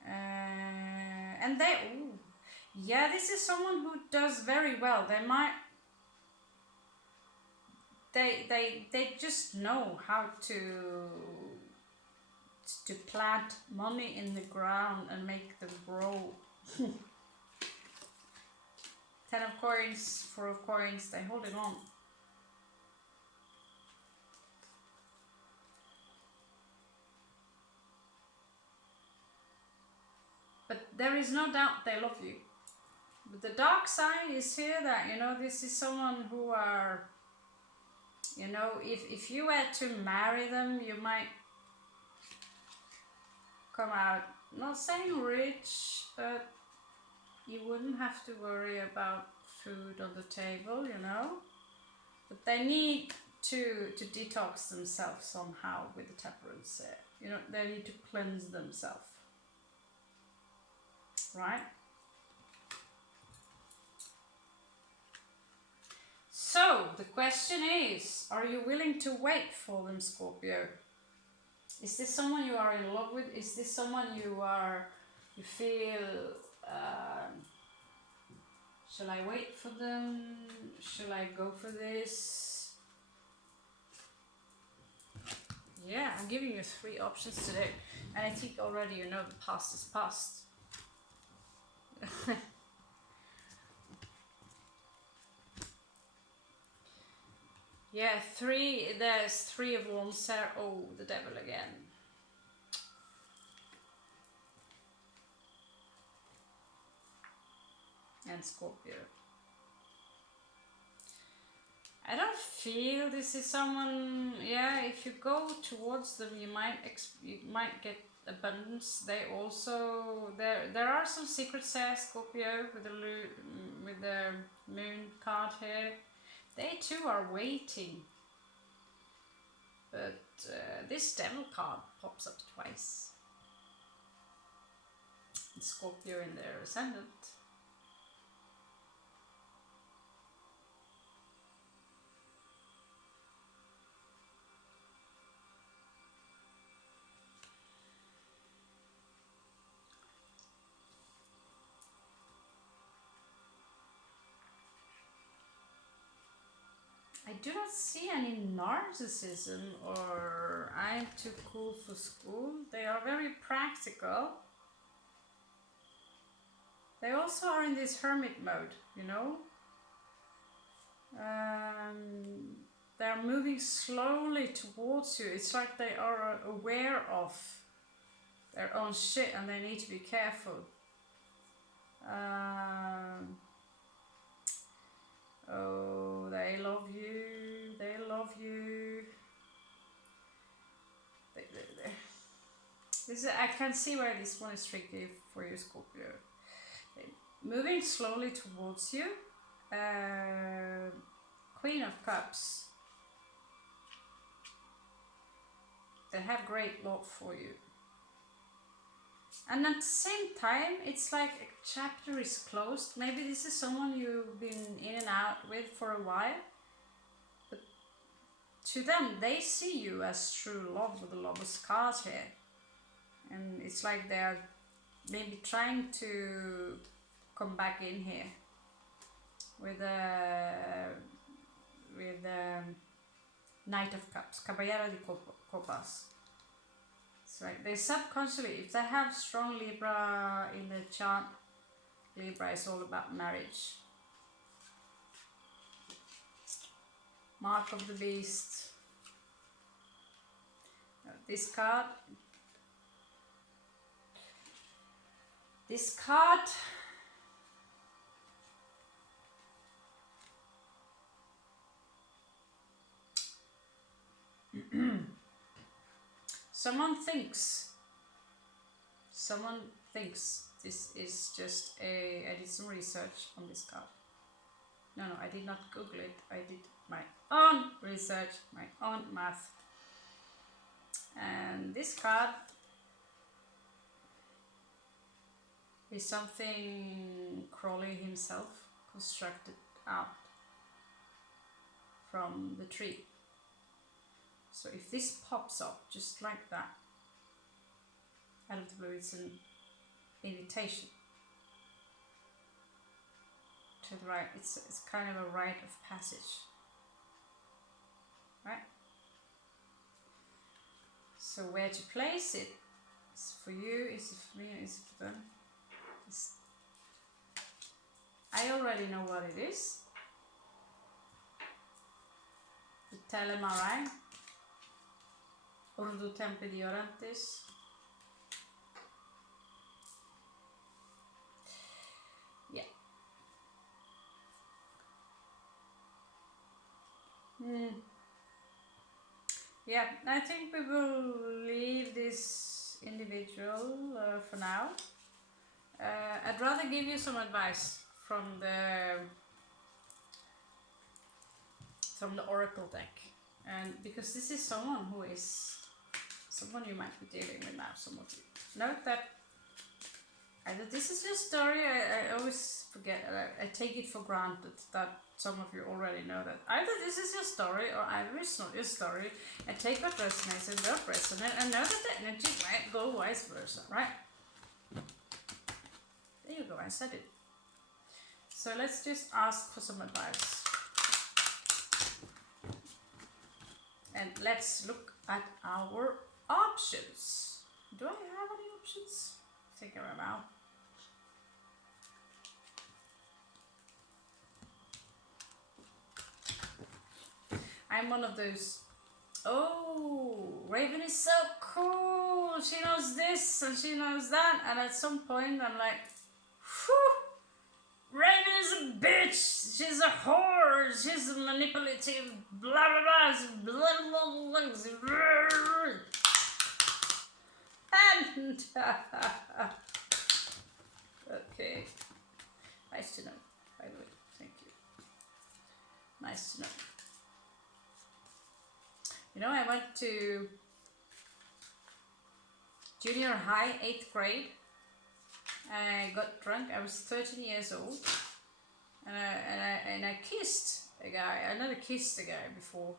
And they, ooh, yeah, this is someone who does very well. They might, they just know how to plant money in the ground and make them grow. 10 of coins, 4 of coins, they hold it on. But there is no doubt they love you. But the dark side is here that, you know, this is someone who are, you know, if you were to marry them, you might come out, not saying rich, but you wouldn't have to worry about food on the table, you know. But they need to detox themselves somehow with the temperance. You know, they need to cleanse themselves. Right? So, the question is, are you willing to wait for them, Scorpio? Is this someone you are in love with? Is this someone you feel, shall I wait for them? Shall I go for this? Yeah, I'm giving you 3 options today. And I think already you know the past is past. Yeah, 3, there's 3 of wands there. Oh, the devil again. And Scorpio. I don't feel this is someone. Yeah, if you go towards them, you might get abundance. They also there are some secrets here, Scorpio, with the moon card here. They too are waiting, but this devil card pops up twice. Scorpio in their ascendant. I do not see any narcissism or I'm too cool for school. They are very practical. They also are in this hermit mode, you know. They're moving slowly towards you. It's like they are aware of their own shit and they need to be careful. Oh, they love you. They love you. I can see why this one is tricky for you, Scorpio. Moving slowly towards you. Queen of Cups. They have great love for you. And at the same time, it's like a chapter is closed. Maybe this is someone you've been in and out with for a while. But to them, they see you as true love with the Lover's card here. And it's like they're maybe trying to come back in here with Knight of Cups, Caballero de Copas. It's like they subconsciously, if they have strong Libra in the chart, Libra is all about marriage. Mark of the Beast. This card. Someone thinks this is just I did some research on this card. No, I did not Google it. I did my own research, my own math. And this card is something Crowley himself constructed out from the tree. So if this pops up just like that, out of the blue, it's an invitation to the right. It's kind of a rite of passage, right? So where to place it? Is for you, is it for me, is it for them? I already know what it is. The telemarai. Urdu Tempe di Orantes. Yeah. Yeah, I think we will leave this individual for now. I'd rather give you some advice from the Oracle deck, and because this is someone you might be dealing with now. Some of you note that either this is your story. I always forget. I take it for granted that some of you already know that either this is your story or either it's not your story. And take what resonates and don't resonate, and know that the energy might go vice versa, right? There you go, I said it. So let's just ask for some advice. And let's look at our options. Do I have any options? I think I'm out. I'm one of those, oh, Raven is so cool. She knows this and she knows that. And at some point I'm like, whew, Raven is a bitch. She's a whore. She's a manipulative. Blah blah blah. Blah blah blah. And okay. Nice to know. By the way, thank you. Nice to know. You know, I went to junior high, 8th grade. I got drunk. I was 13 years old, and I kissed a guy. I never kissed a guy before,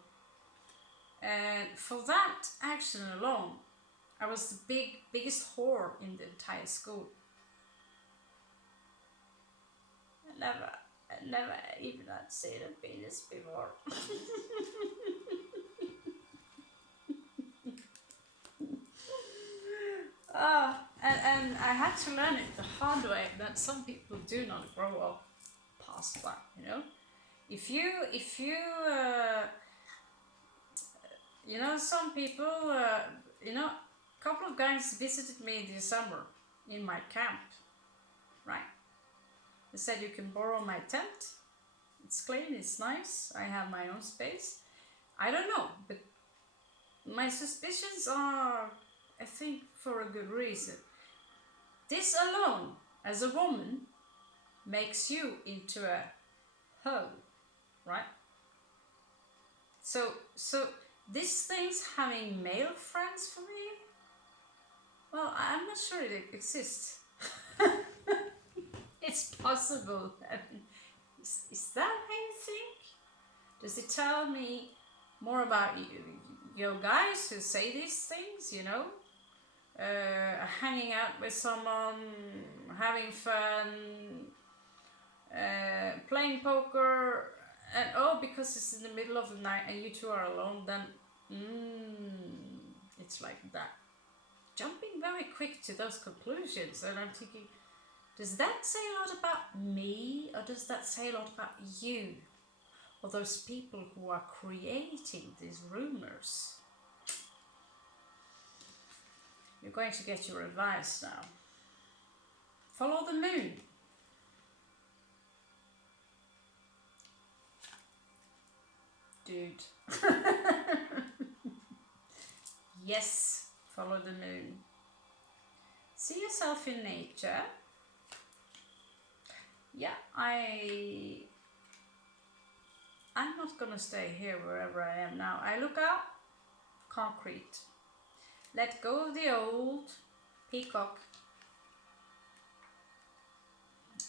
and for that action alone, I was the biggest whore in the entire school. I never even had seen a penis before. And I had to learn it the hard way that some people do not grow up past that, you know. If you you know, some people, you know, a couple of guys visited me this summer in my camp, right? They said, you can borrow my tent. It's clean, it's nice. I have my own space. I don't know, but my suspicions are, I think, for a good reason. This alone, as a woman, makes you into a hoe, right? So this thing's having male friends for me, well, I'm not sure it exists. It's possible. I mean, is that how you think? Does it tell me more about you guys who say these things, you know? Hanging out with someone, having fun, playing poker, and oh, because it's in the middle of the night and you two are alone, then it's like that. Jumping very quick to those conclusions, and I'm thinking, does that say a lot about me, or does that say a lot about you, or those people who are creating these rumors? You're going to get your advice now. Follow the moon. Dude. Yes, follow the moon. See yourself in nature. Yeah, I'm not gonna stay here wherever I am now. I look out, concrete. Let go of the old peacock.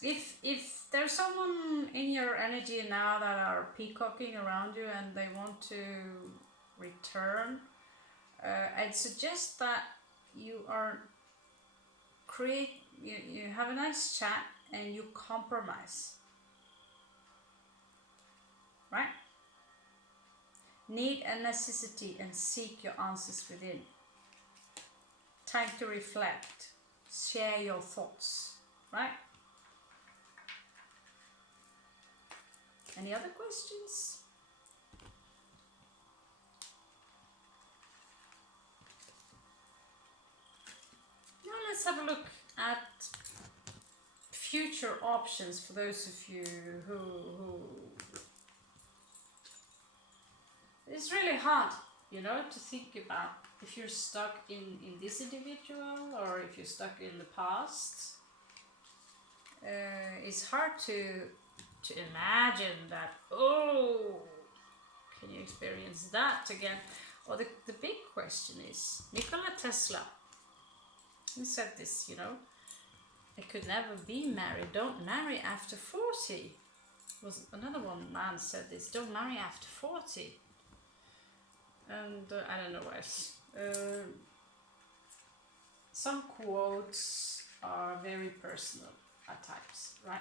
If there's someone in your energy now that are peacocking around you and they want to return, I'd suggest that you have a nice chat and you compromise, right? Need and necessity, and seek your answers within. Time to reflect, share your thoughts, right? Any other questions? Now let's have a look at future options for those of you who it's really hard, you know, to think about if you're stuck in this individual or if you're stuck in the past. It's hard to imagine that, oh, can you experience that again? Or the big question is, Nikola Tesla, he said this, you know, I could never be married, don't marry after 40. Was another one man said this, don't marry after 40. And I don't know what else. Some quotes are very personal at times, right?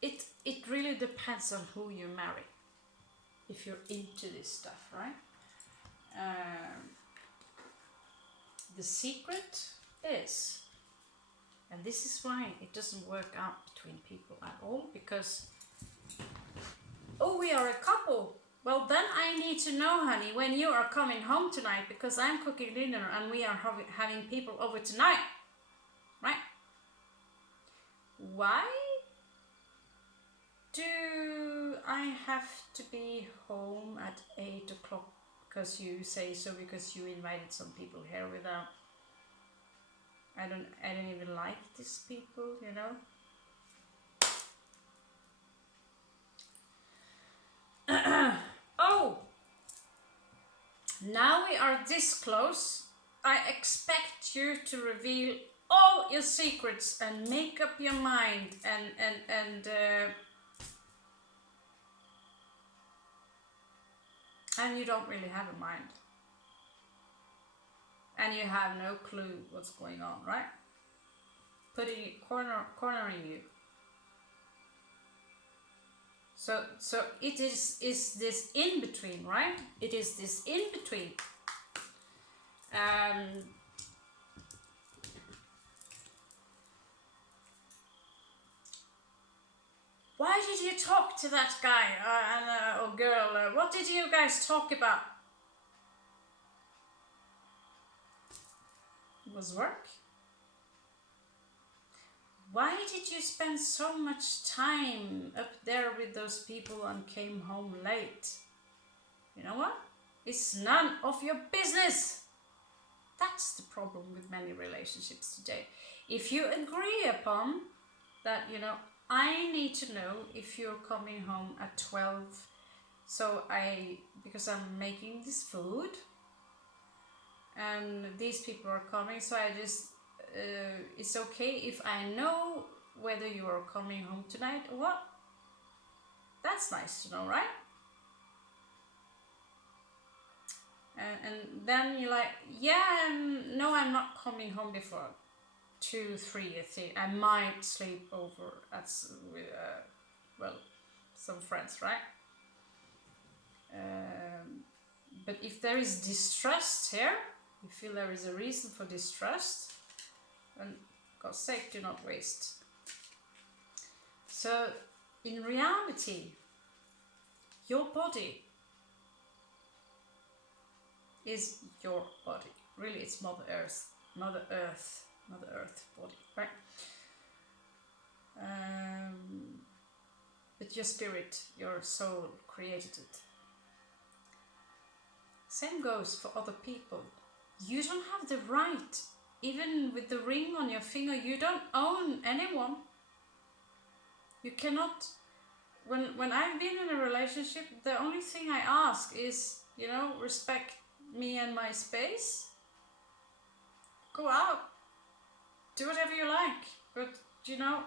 It really depends on who you marry, if you're into this stuff, right? The secret is, and this is why it doesn't work out between people at all, because, oh, we are a couple. Well, then I need to know, honey, when you are coming home tonight, because I'm cooking dinner and we are having people over tonight, right? why do I have to be home at 8 o'clock? Because you say so, because you invited some people here without, I don't even like these people, you know. Oh, now we are this close. I expect you to reveal all your secrets and make up your mind and you don't really have a mind. And you have no clue what's going on, right? Cornering you. So it is this in between, right? It is this in between. Why did you talk to that guy or girl? What did you guys talk about? It was work. Why did you spend so much time up there with those people and came home late? You know what? It's none of your business. That's the problem with many relationships today. If you agree upon that, you know, I need to know if you're coming home at 12, so because I'm making this food and these people are coming, so I just, it's okay if I know whether you are coming home tonight or what. That's nice to know, right? And then you're like, yeah, no, I'm not coming home before 2, 3, I think. I might sleep over with some friends, right? But if there is distrust here, you feel there is a reason for distrust, then for God's sake, do not waste. So in reality, your body is your body. Really, it's Mother Earth body, right? But your spirit, your soul created it. Same goes for other people. You don't have the right, even with the ring on your finger, you don't own anyone. You cannot, when I've been in a relationship, the only thing I ask is, you know, respect me and my space. Go out, do whatever you like, but you know,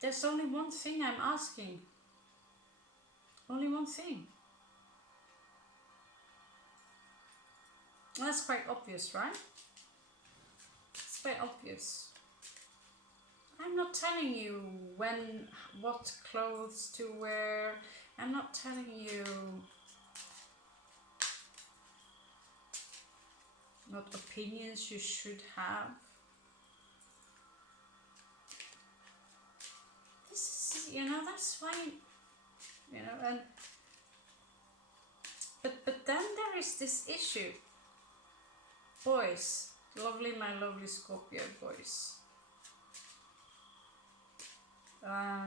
there's only one thing I'm asking. Only one thing. That's quite obvious, right? It's quite obvious. I'm not telling you what clothes to wear. I'm not telling you what opinions you should have. This is, you know, that's why, you know, and but then there is this issue. Boys, my lovely Scorpio boys. I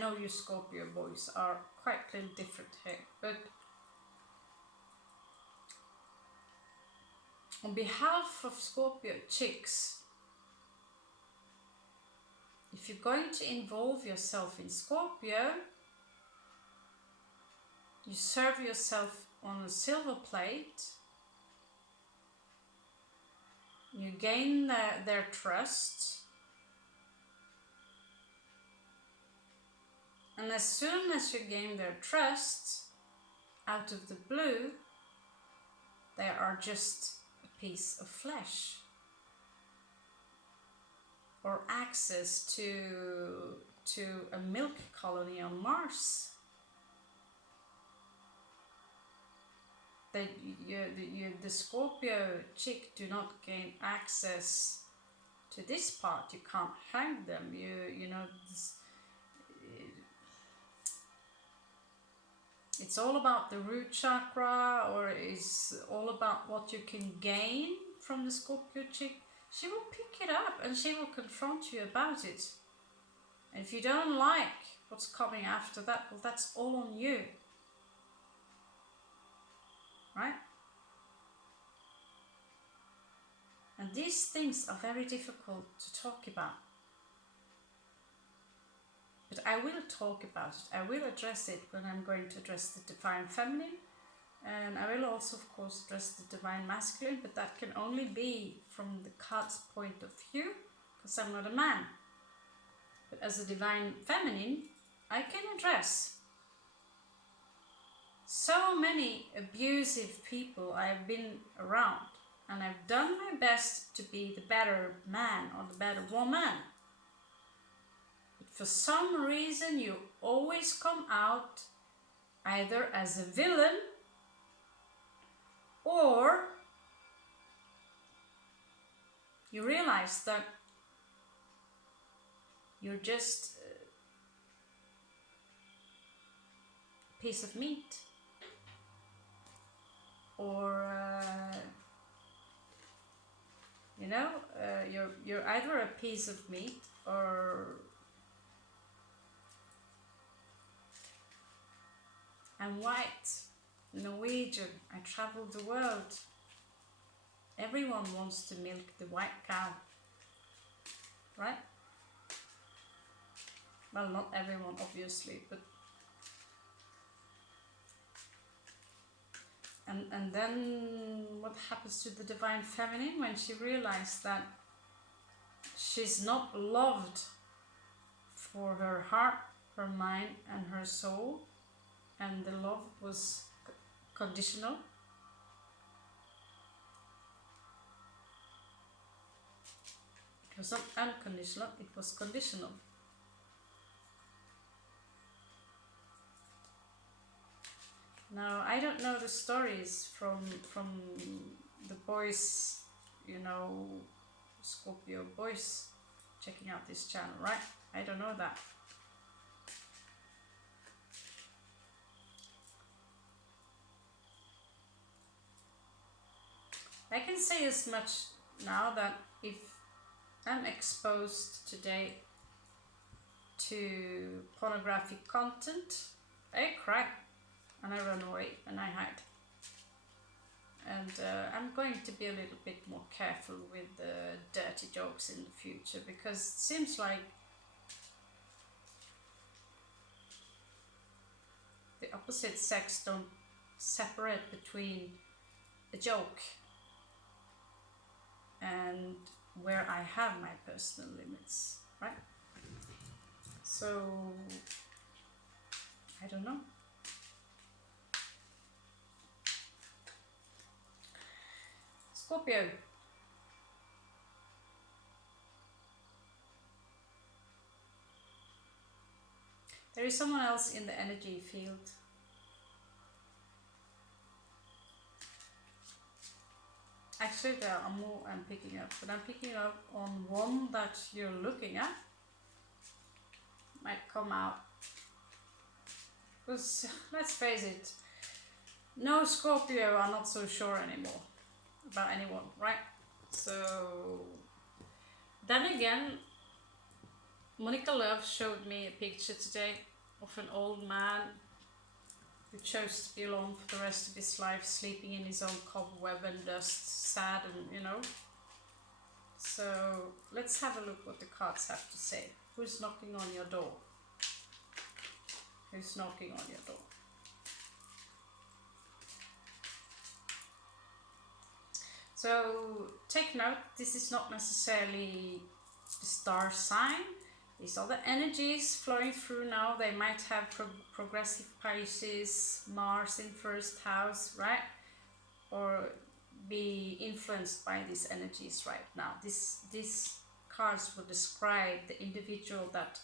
know you Scorpio boys are quite a little different here, but on behalf of Scorpio chicks, if you're going to involve yourself in Scorpio, you serve yourself on a silver plate, you gain their trust, and as soon as you gain their trust, out of the blue, they are just a piece of flesh or access to a milk colony on Mars. That the Scorpio chick do not gain access to this part. You can't hang them. You know, it's all about the root chakra, or is all about what you can gain from the Scorpio chick, she will pick it up and she will confront you about it. And if you don't like what's coming after that, well, that's all on you. Right? And these things are very difficult to talk about. But I will talk about it. I will address it when I'm going to address the Divine Feminine. And I will also, of course, address the Divine Masculine. But that can only be from the card's point of view, because I'm not a man. But as a Divine Feminine, I can address so many abusive people I've been around. And I've done my best to be the better man or the better woman. But for some reason you always come out either as a villain or you realize that you're just a piece of meat. Or you know, you're either a piece of meat or I'm white, Norwegian, I travel the world. Everyone wants to milk the white cow, right? Well, not everyone, obviously, but and then what happens to the Divine Feminine when she realized that she's not loved for her heart, her mind and her soul, and the love was conditional? It was not unconditional, it was conditional. Now, I don't know the stories from the boys, you know, Scorpio boys checking out this channel, right? I don't know that. I can say as much now that if I'm exposed today to pornographic content, I cry. And I run away and I hide. And I'm going to be a little bit more careful with the dirty jokes in the future, because it seems like the opposite sex don't separate between a joke and where I have my personal limits, right? So, I don't know. Scorpio. There is someone else in the energy field. Actually, there are more I'm picking up, but I'm picking up on one that you're looking at. Might come out. Because, let's face it, no Scorpio are not so sure anymore about anyone, right? So then again, Monica Love showed me a picture today of an old man who chose to be alone for the rest of his life, sleeping in his own cobweb and dust, sad, and you know. So let's have a look what the cards have to say. Who's knocking on your door? Who's knocking on your door? So take note, this is not necessarily the star sign. These are the energies flowing through now. They might have progressive Pisces, Mars in first house, right? Or be influenced by these energies right now. These cards will describe the individual that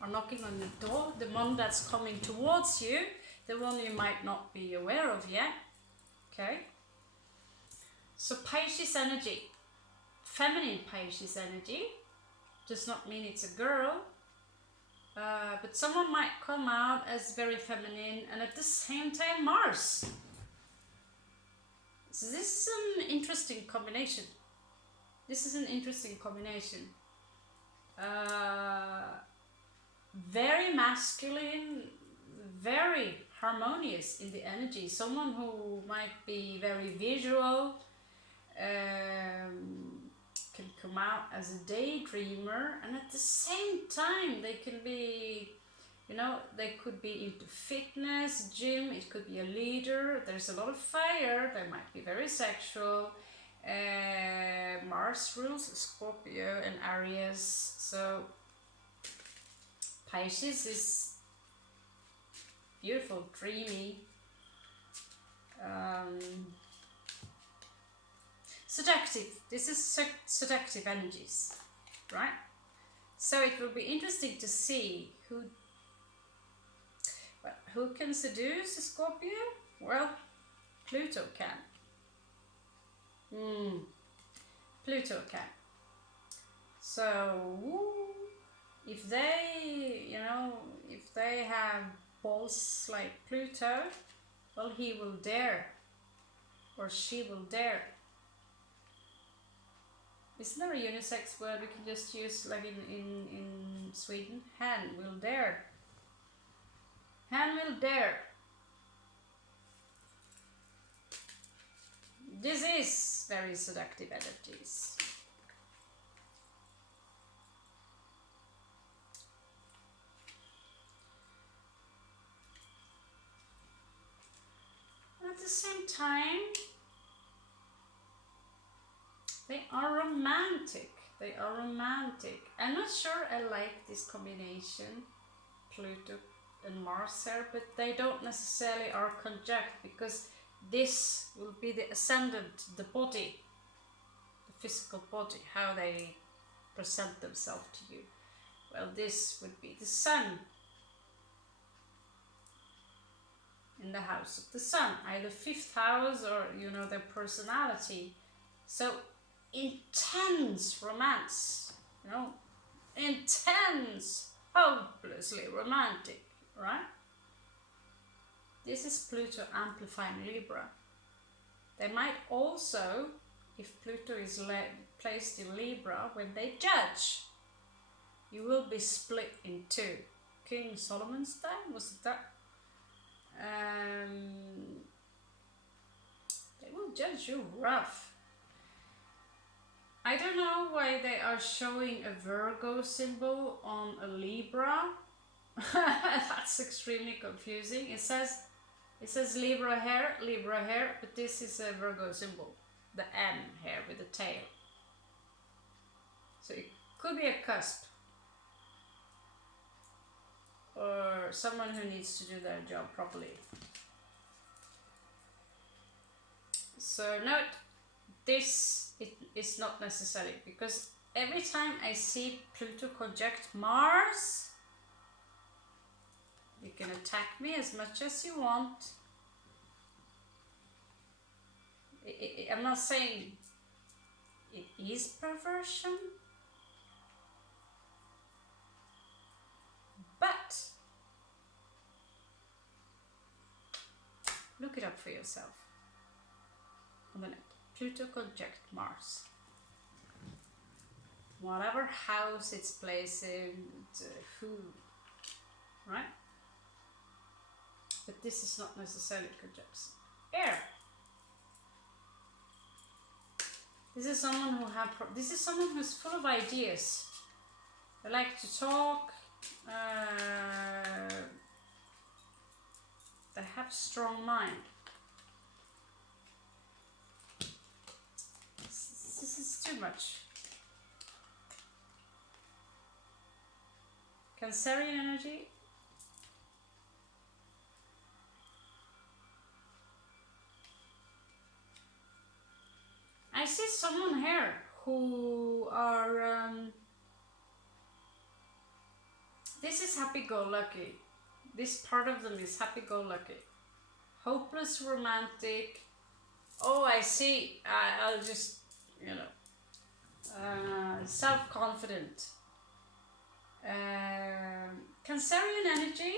are knocking on the door, the one that's coming towards you, the one you might not be aware of yet, okay? So Pisces energy, feminine Pisces energy, does not mean it's a girl. But someone might come out as very feminine, and at the same time Mars. So this is an interesting combination. Very masculine, very harmonious in the energy. Someone who might be very visual, can come out as a daydreamer, and at the same time they can be, they could be into fitness, gym, it could be a leader. There's a lot of fire, they might be very sexual. Mars rules Scorpio and Aries, so Pisces is beautiful, dreamy, seductive. This is seductive energies, right? So it will be interesting to see who can seduce a Scorpio. Well, Pluto can. Pluto can. So if they, if they have balls like Pluto, well, he will dare, or she will dare. Isn't there a unisex word we can just use, like in Sweden? Han will dare. Han will dare. This is very seductive energies. At the same time, they are romantic. I'm not sure I like this combination, Pluto and Mars here, but they don't necessarily are conjunct, because this will be the ascendant, the body, the physical body, how they present themselves to you. Well, this would be the Sun in the house of the Sun, either 5th house or, their personality. So intense romance, intense, hopelessly romantic, right? This is Pluto amplifying Libra. They might also, if Pluto is placed in Libra, when they judge, you will be split in two. King Solomon's time, was it that? They will judge you rough. I don't know why they are showing a Virgo symbol on a Libra. That's extremely confusing. It says Libra here, but this is a Virgo symbol. The N here with the tail. So it could be a cusp. Or someone who needs to do their job properly. So note, this is not necessary, because every time I see Pluto conjunct Mars, you can attack me as much as you want. I'm not saying it is perversion, but look it up for yourself on the net. Pluto conjunct Mars. Whatever house it's placed in, who, right? But this is not necessarily conjunction. Air. This is someone who's full of ideas. They like to talk. They have strong mind. This is too much. Cancerian energy. I see someone here who are, this is happy-go-lucky. This part of them is happy-go-lucky. Hopeless romantic. Oh, I see. I'll just, self-confident. Cancerian energy,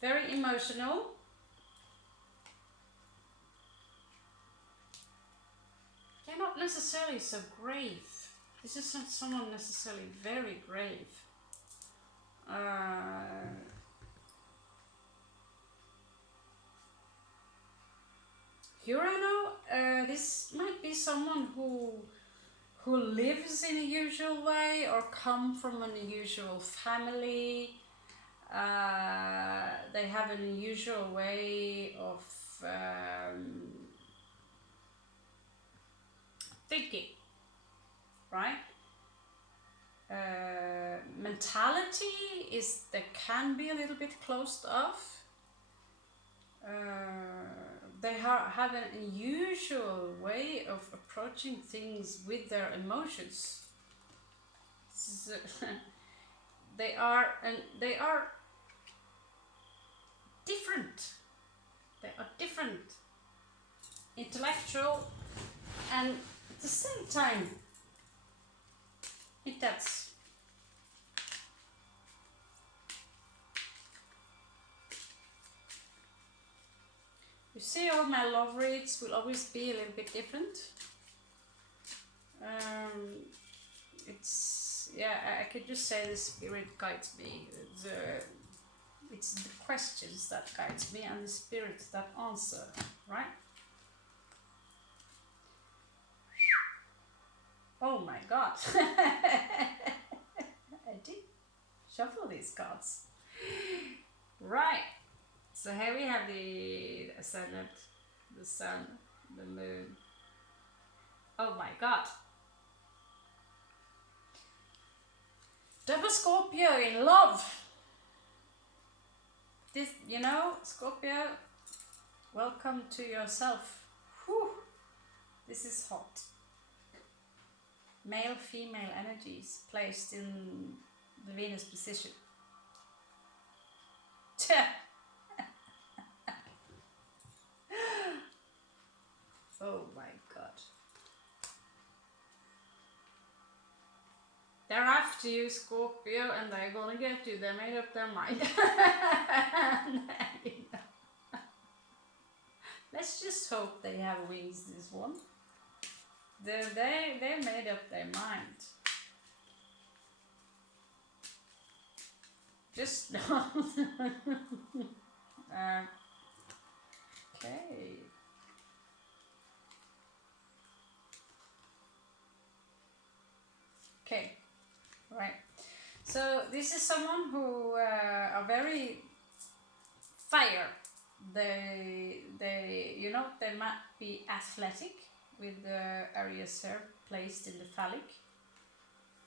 very emotional. They're not necessarily so grave. This is not someone necessarily very grave. Urano, this might be someone who lives in a usual way or come from an unusual family. They have an unusual way of thinking, right? Mentality is they can be a little bit closed off. They have an unusual way of approaching things with their emotions. They are different. They are different, intellectual, and at the same time intense. You see, all my love reads will always be a little bit different. It's, yeah, I could just say the spirit guides me. It's the questions that guides me and the spirits that answer, right? Oh my god. I did shuffle these cards. Right. So here we have the ascendant, the sun, the moon. Oh my god. Double Scorpio in love. This, you know, Scorpio, welcome to yourself. Whew. This is hot. Male, female energies placed in the Venus position. Oh my god. They're after you, Scorpio, and they're gonna get you. They made up their mind. Let's just hope they have wings, this one. They made up their mind. Just no. Okay. Okay. Right. So this is someone who are very fire. They you know, they might be athletic with the Aries hair placed in the phallic.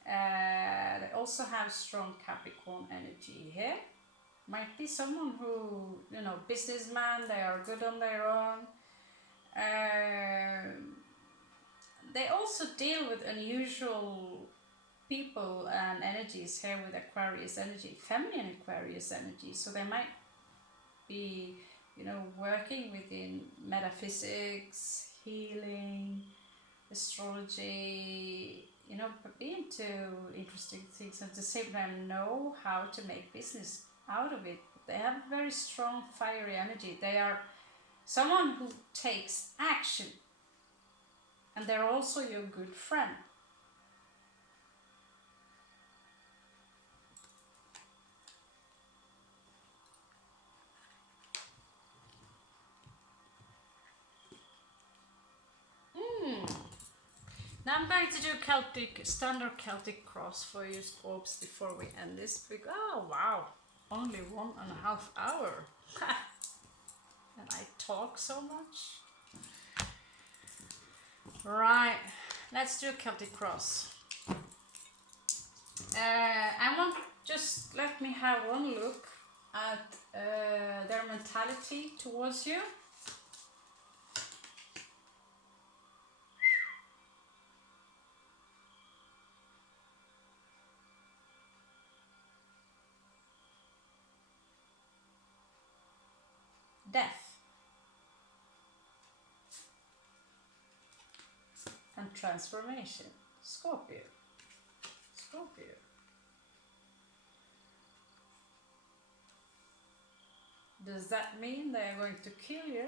They also have strong Capricorn energy here. Might be someone who, you know, businessman, they are good on their own. They also deal with unusual people and energies here with Aquarius energy, feminine Aquarius energy. So they might be, you know, working within metaphysics, healing, astrology, you know, be into interesting things, and at the same time know how to make business out of it. They have very strong fiery energy. They are someone who takes action, and they're also your good friend. Now I'm going to do standard Celtic cross for you, Scorps, before we end this. Oh wow, only 1.5 hours. And I talk so much. Right, let's do Celtic cross. I want, just let me have one look at their mentality towards you. Death and transformation. Scorpio. Scorpio. Does that mean they're going to kill you?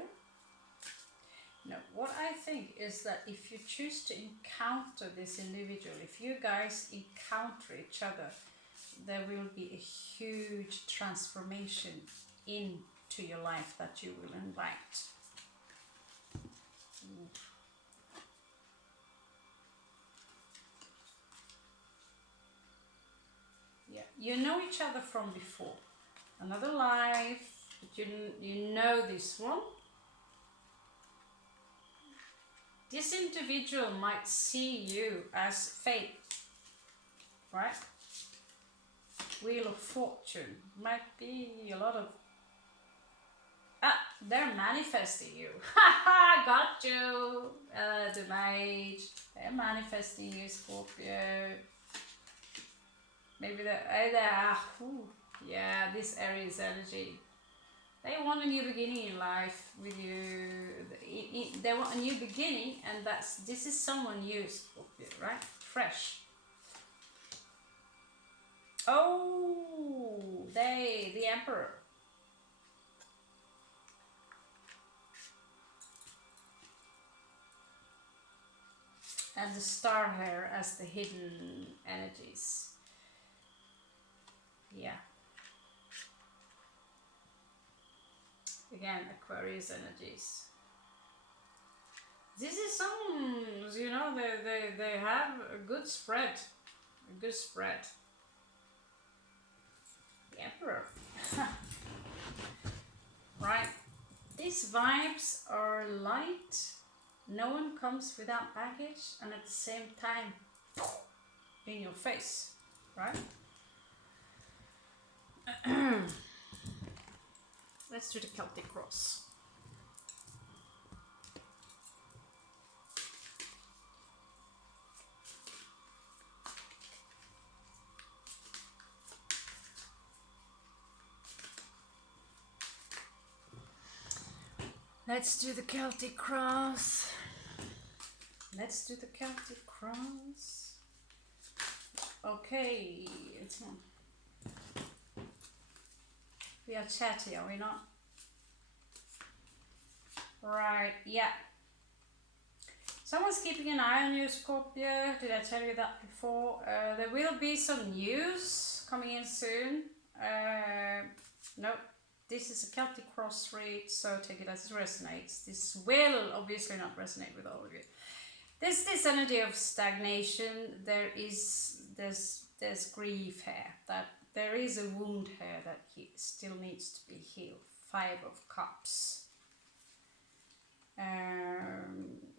No, what I think is that if you choose to encounter this individual, if you guys encounter each other, there will be a huge transformation into your life that you will invite. Yeah, you know each other from before, another life, but you know this one. This individual might see you as fate, right? Wheel of Fortune might be a lot of they're manifesting you. Haha, got you. The mage, they're manifesting you, Scorpio. Maybe yeah, this Aries energy. They want a new beginning in life with you. They want a new beginning, and this is someone new, Scorpio, right? Fresh. Oh, the Emperor. And the star here as the hidden energies. Yeah. Again, Aquarius energies. This is some, you know, they have a good spread. A good spread. The Emperor. Right. These vibes are light. No one comes without baggage, and at the same time, in your face, right? Let's do the Celtic cross. Let's do the Celtic cross. Let's do the Celtic cross. Okay, it's on. We are chatty, are we not? Right, yeah. Someone's keeping an eye on you, Scorpio. Did I tell you that before? There will be some news coming in soon. Nope. This is a Celtic cross read, so take it as it resonates. This will obviously not resonate with all of you. There's this energy of stagnation. There's grief here. That there is a wound here that still needs to be healed. 5 of Cups.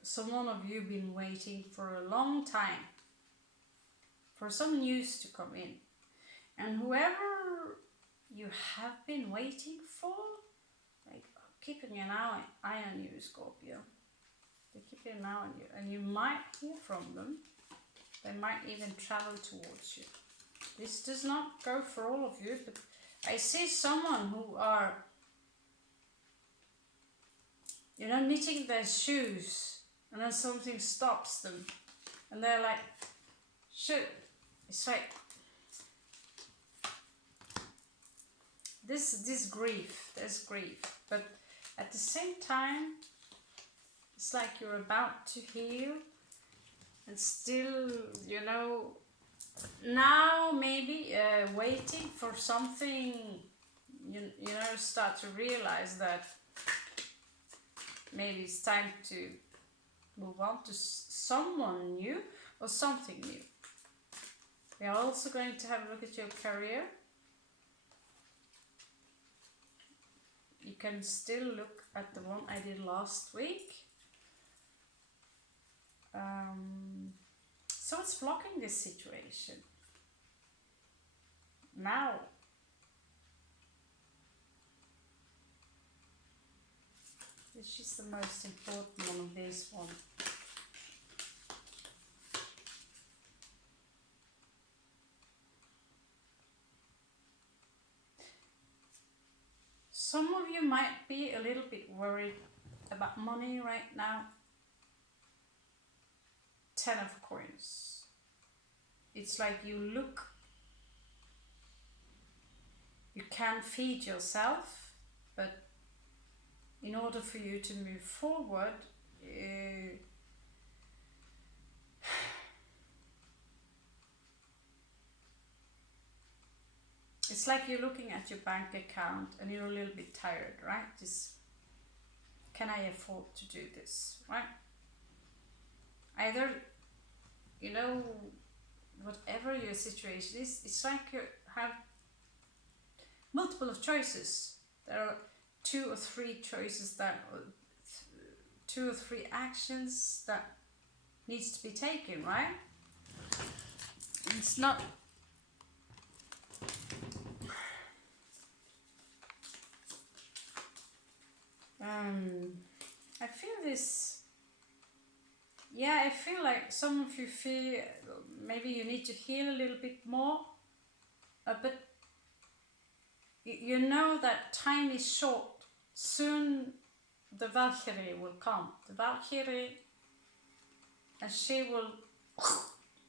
Someone of you been waiting for a long time for some news to come in, and whoever you have been waiting for, like keeping an eye on you, Scorpio. They're keeping an eye on you, and you might hear from them. They might even travel towards you. This does not go for all of you, but I see someone who are, you know, knitting their shoes, and then something stops them, and they're like, shit. It's like this grief. There's grief, but at the same time, it's like you're about to heal, and still, you know, now maybe waiting for something. You know, start to realize that maybe it's time to move on to someone new or something new. We are also going to have a look at your career. You can still look at the one I did last week. So it's blocking this situation. Now, this is the most important one of this one. Some of you might be a little bit worried about money right now. 10 of coins. It's like you can feed yourself, but in order for you to move forward, it's like you're looking at your bank account and you're a little bit tired, right? Just, can I afford to do this, right? Either, you know, whatever your situation is, it's like you have multiple of choices. There are 2 or 3 choices that, 2 or 3 actions that needs to be taken, right? It's not, I feel this, yeah, I feel like some of you feel maybe you need to heal a little bit more, but you know that time is short. Soon the Valkyrie will come. The Valkyrie, and she will,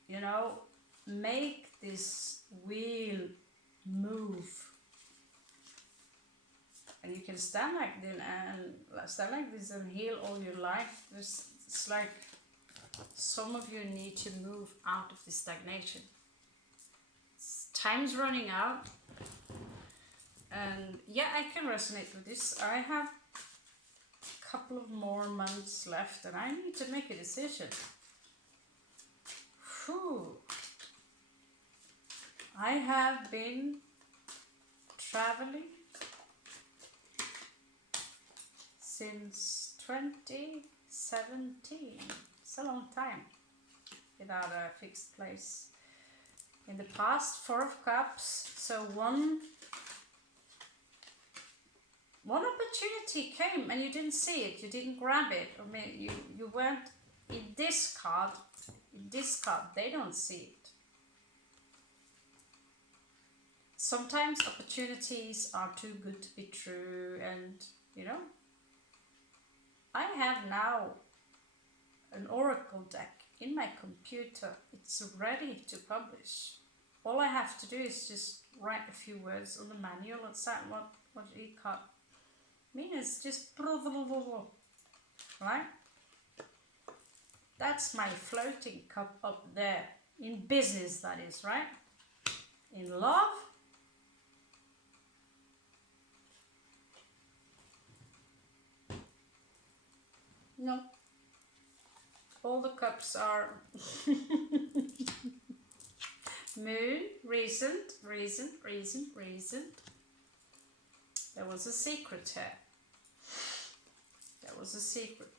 you know, make this wheel move. And you can stand like this and heal all your life. It's like some of you need to move out of this stagnation. Time's running out. And yeah, I can resonate with this. I have a couple of more months left and I need to make a decision. Whew. I have been traveling since 2017. It's a long time without a fixed place. In the past, 4 of Cups, so one opportunity came and you didn't see it, you didn't grab it, or maybe you weren't in this card. In this card, they don't see it. Sometimes opportunities are too good to be true, and you know, I have now an oracle deck in my computer. It's ready to publish. All I have to do is just write a few words on the manual and say what each card means. Just right? That's my floating cup up there. In business, that is, right? In love, no. All the cups are moon, recent. There was a secret here. There was a secret.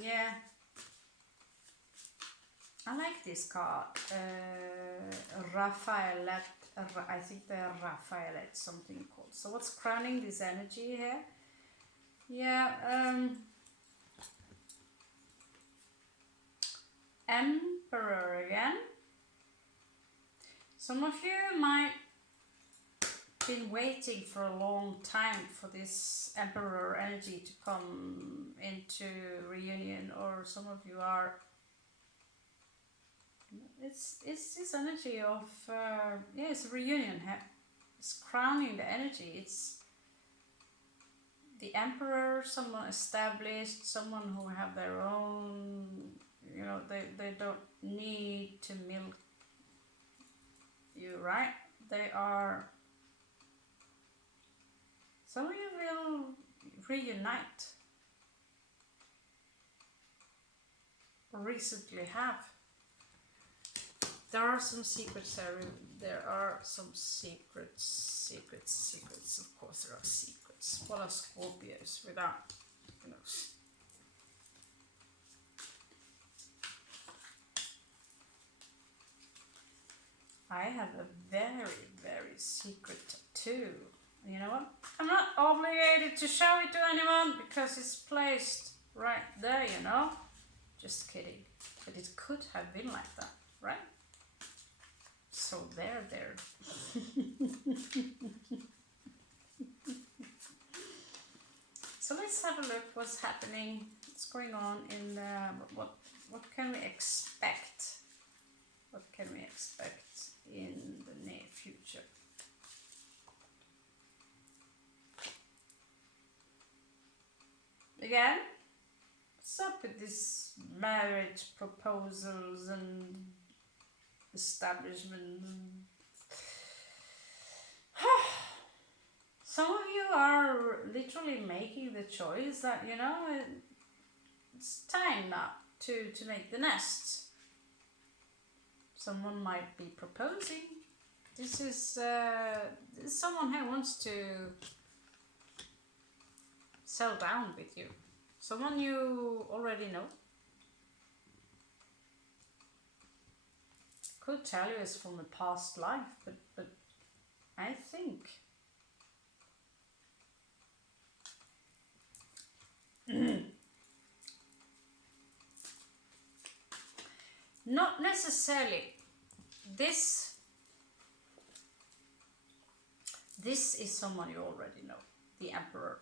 Yeah. I like this card. Raphaelette. I think they're Raphaelette, something called. So what's crowning this energy here? Yeah, Emperor again. Some of you might have been waiting for a long time for this Emperor energy to come into reunion, or some of you are. It's this energy of yeah, it's a reunion. It's crowning the energy. It's the Emperor, someone established, someone who have their own. You know, they don't need to milk you, right? They are. Some of you will reunite. Or recently have. There are some secrets there. There are some secrets. Of course, there are secrets. What are Scorpios without, you know? I have a very, very secret tattoo. You know what? I'm not obligated to show it to anyone because it's placed right there, you know? Just kidding. But it could have been like that, right? So there. So let's have a look what's happening, what's going on in the, what can we expect? What can we expect in the again, what's up with this marriage proposals and establishment? Some of you are literally making the choice that, you know, it's time now to make the nest. Someone might be proposing. This is someone who wants to settle down with you. Someone you already know. Could tell you it's from a past life, but I think not necessarily. This is someone you already know, the Emperor.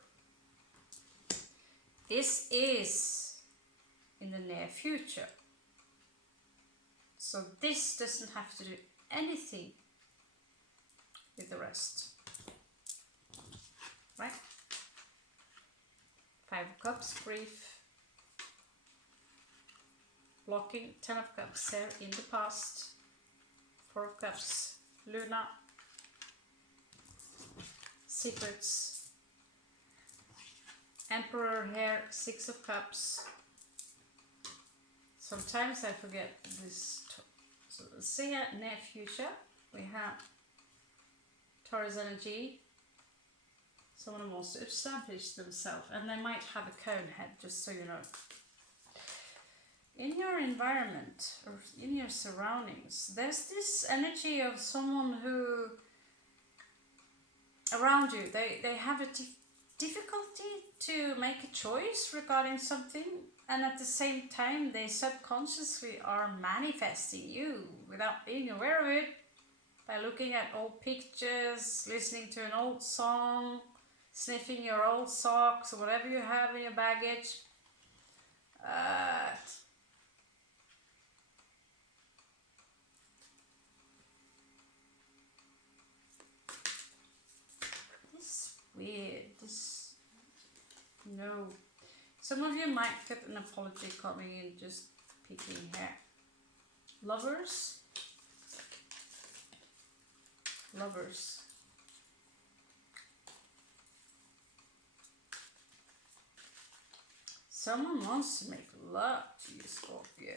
This is in the near future. So this doesn't have to do anything with the rest. Right? 5 of Cups, grief. Blocking. 10 of Cups here in the past. 4 of Cups, Luna. Secrets. Emperor here, 6 of Cups. Sometimes I forget this. So let's see here, near future. We have Taurus energy. Someone wants to establish themselves, and they might have a cone head, just so you know. In your environment, or in your surroundings, there's this energy of someone who, around you, they have a difficulty to make a choice regarding something, and at the same time they subconsciously are manifesting you without being aware of it, by looking at old pictures, listening to an old song, sniffing your old socks or whatever you have in your baggage. This weird, this, no. Some of you might get an apology coming in, just picking here. Lovers. Lovers. Someone wants to make love to you, Scorpio.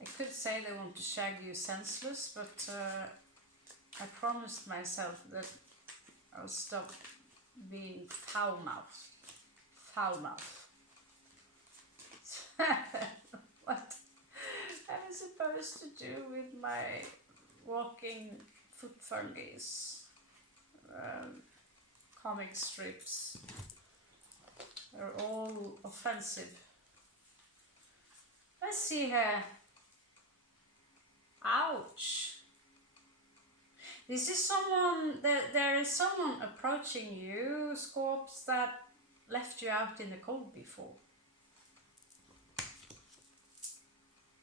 I could say they want to shag you senseless, but I promised myself that I'll stop being foul-mouthed. Foul-mouthed. What am I supposed to do with my walking foot fungus? Comic strips. They're all offensive. Let's see here. Ouch. This is someone, there is someone approaching you, Scorps, that left you out in the cold before.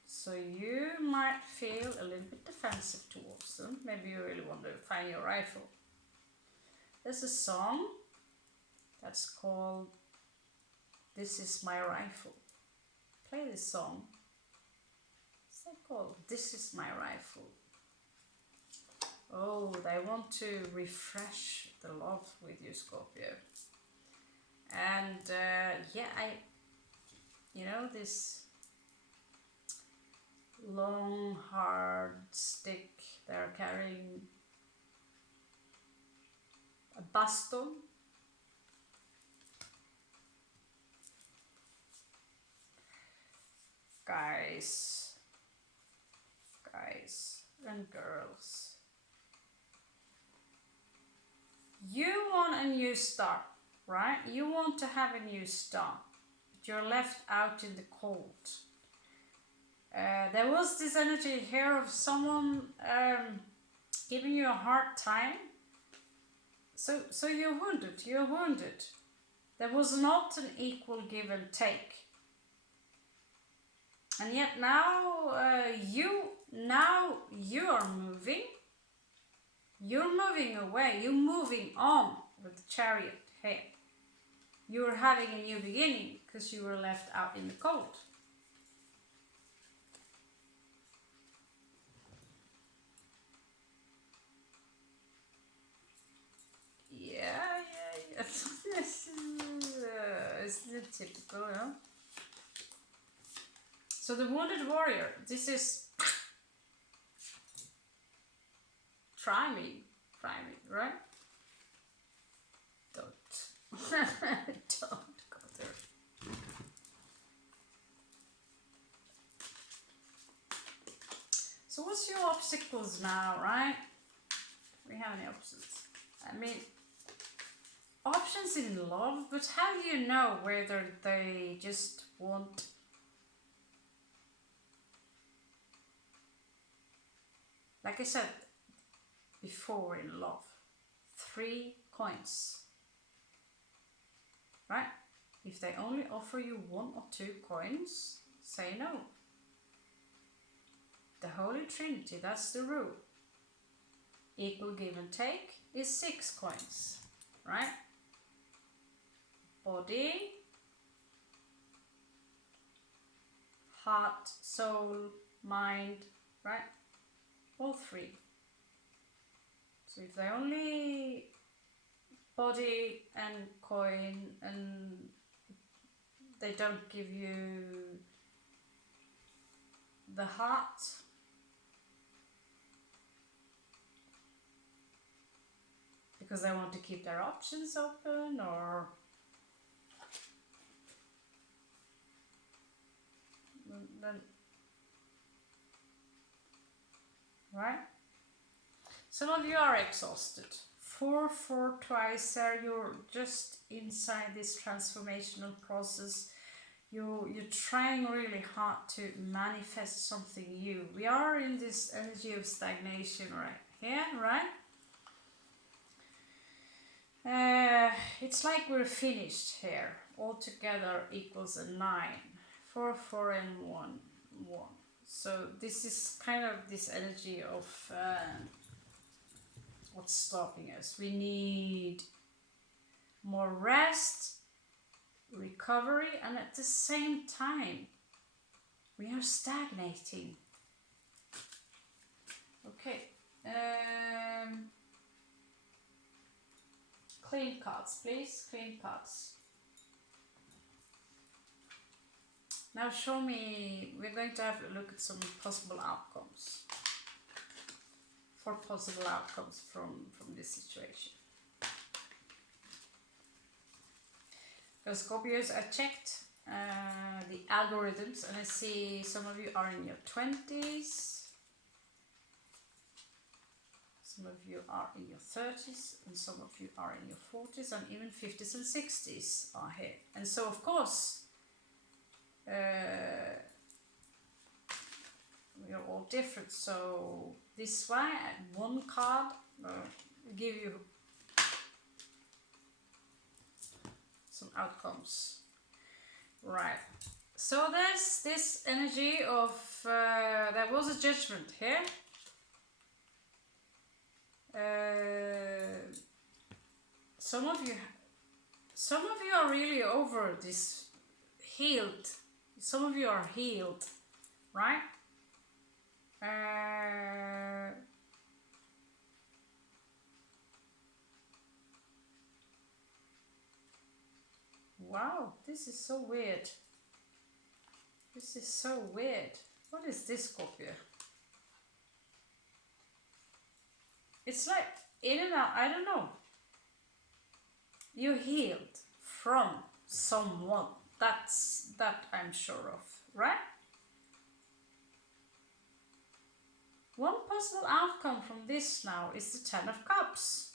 So you might feel a little bit defensive towards them. Maybe you really want to find your rifle. There's a song that's called This Is My Rifle. Play this song. What's that called? This Is My Rifle. Oh, they want to refresh the love with you, Scorpio. And yeah, you know, this long, hard stick they're carrying, a baston. Guys and girls, you want a new start, right? You want to have a new start, but you're left out in the cold. There was this energy here of someone giving you a hard time. So you're wounded. There was not an equal give and take. And yet now you are moving. you're moving away, you're moving on with the Chariot here. You're having a new beginning because you were left out in the cold. Yeah. Isn't it typical, yeah? So the Wounded Warrior, this is try me, right? Don't go there. So what's your obstacles now, right? We have any options? I mean, options in love, but how do you know whether they just want like I said before in love, 3 coins, right? If they only offer you 1 or 2 coins, say no. The Holy Trinity, that's the rule. Equal give and take is 6 coins, right? Body, heart, soul, mind, right? All 3. So if they only body and coin and they don't give you the heart, because they want to keep their options open, or then, right? Some of you are exhausted. 4 twice there, you're just inside this transformational process. You're trying really hard to manifest something new. We are in this energy of stagnation right here, right? It's like we're finished here. All together equals a 9. 4, 4 and 1, 1. So this is kind of this energy of what's stopping us. We need more rest, recovery, and at the same time we are stagnating. Okay. Clean cards, please. Clean cards. Now show me, we're going to have a look at some possible outcomes. 4 possible outcomes from this situation. Because Scorpios, I checked the algorithms and I see some of you are in your 20s. Some of you are in your 30s and some of you are in your 40s and even 50s and 60s are here. And so of course, we are all different. So this is why one card give you some outcomes. Right. So there's this energy of there was a judgment here. Some of you are really over this, healed. Some of you are healed, right? Wow, this is so weird. This is so weird. What is this, Scorpio? It's like in and out, I don't know. You healed from someone. That I'm sure of, right? One possible outcome from this now is the 10 of Cups.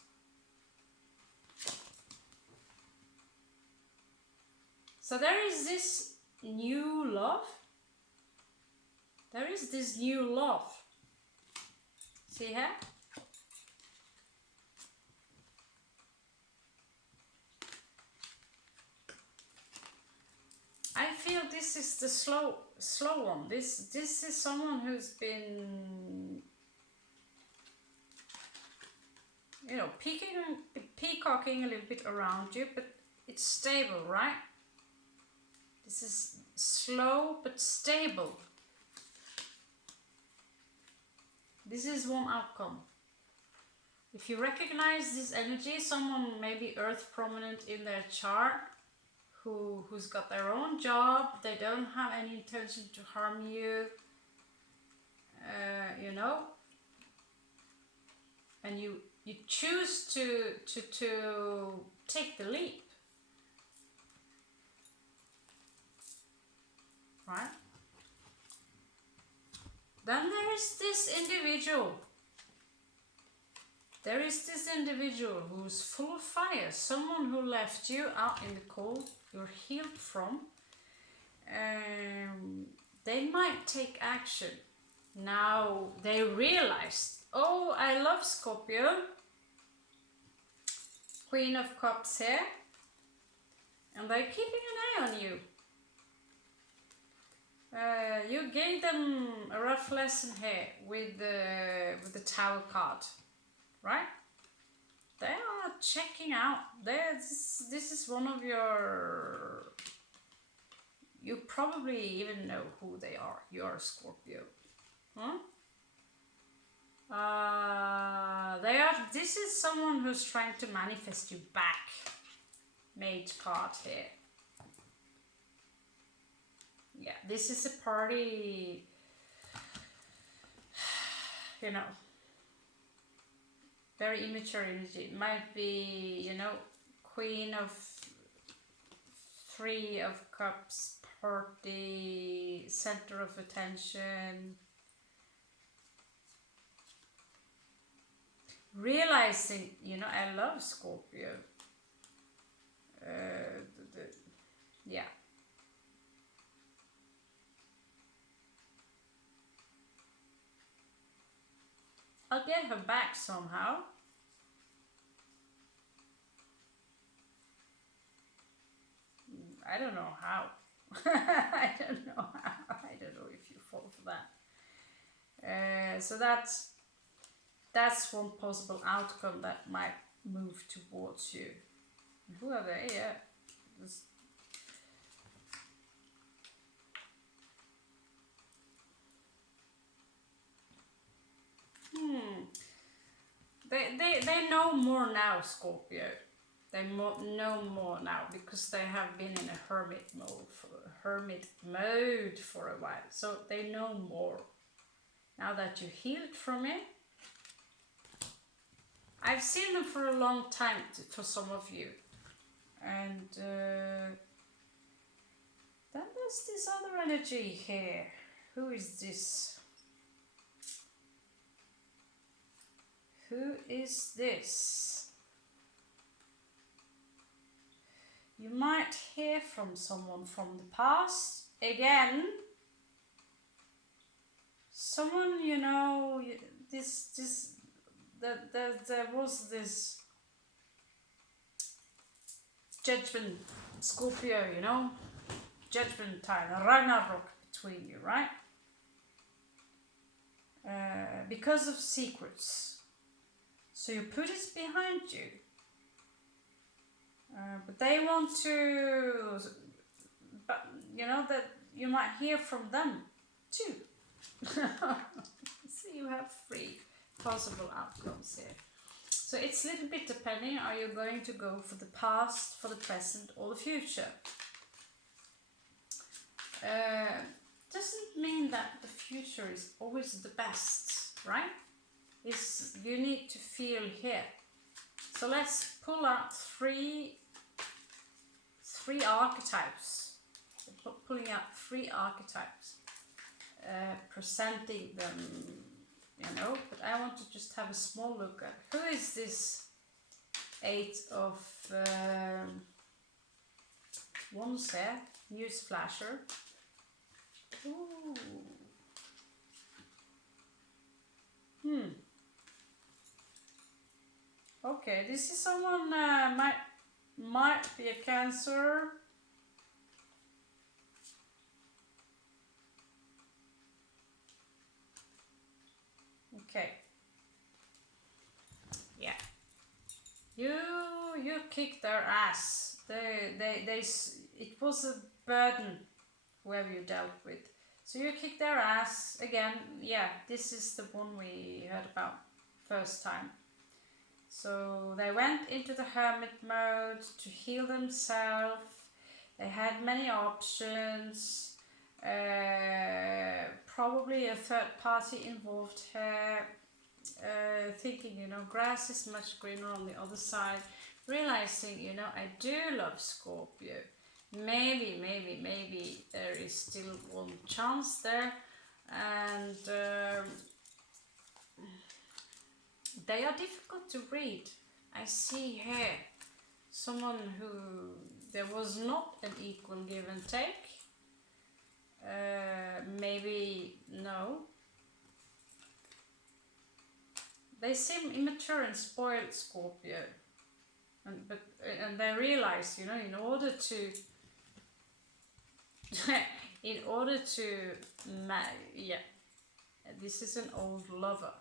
So there is this new love. There is this new love. See here? I feel this is the slow one. This is someone who's been know, peacocking a little bit around you, but it's stable, right? This is slow but stable. This is one outcome. If you recognize this energy, someone maybe Earth prominent in their chart who's got their own job, they don't have any intention to harm you, you know, and you choose to take the leap, right? Then there is this individual. There is this individual who's full of fire, someone who left you out in the cold, you're healed from. They might take action. Now they realized, oh, I love Scorpio. Queen of Cups here. And they're keeping an eye on you. You gave them a rough lesson here with the Tower card, right? They are checking out. This is one of your. You probably even know who they are. You're a Scorpio, huh? They are. This is someone who's trying to manifest you back. Mage card here. Yeah, this is a party, you know, very immature energy. It might be, you know, Queen of 3 of Cups, party, center of attention. Realizing, you know, I love Scorpio. Yeah. I'll get her back somehow. I don't know how. I don't know how. I don't know if you fall for that. So that's one possible outcome that might move towards you. Who are they? Yeah. They know more now, Scorpio. They know more now because they have been in a hermit mode for a while. So they know more. Now that you healed from it. I've seen them for a long time for some of you. And then there's this other energy here. Who is this? Who is this? You might hear from someone from the past. Again, someone, you know, there was this judgment, Scorpio, you know, judgment time, a Ragnarok between you, right? Because of secrets. So you put it behind you. But they want to, but you know that you might hear from them too. So you have 3 possible outcomes here. So it's a little bit depending, are you going to go for the past, for the present, or the future? Doesn't mean that the future is always the best, right? You need to feel here. So let's pull out 3 archetypes. Pulling out 3 archetypes, presenting them, you know. But I want to just have a small look at who is this 8 of Wands here, news flasher. Ooh. Okay, this is someone might be a Cancer. Okay. Yeah. you kicked their ass. It was a burden, whoever you dealt with. So you kicked their ass again. Yeah, this is the one we heard about first time. So they went into the hermit mode to heal themselves. They had many options. Probably a third party involved here. Thinking, you know, grass is much greener on the other side. Realizing, you know, I do love Scorpio. Maybe there is still one chance there. And they are difficult to read. I see here someone who there was not an equal give and take. Maybe no. They seem immature and spoiled, Scorpio, and they realize, you know, in order to yeah, this is an old lover.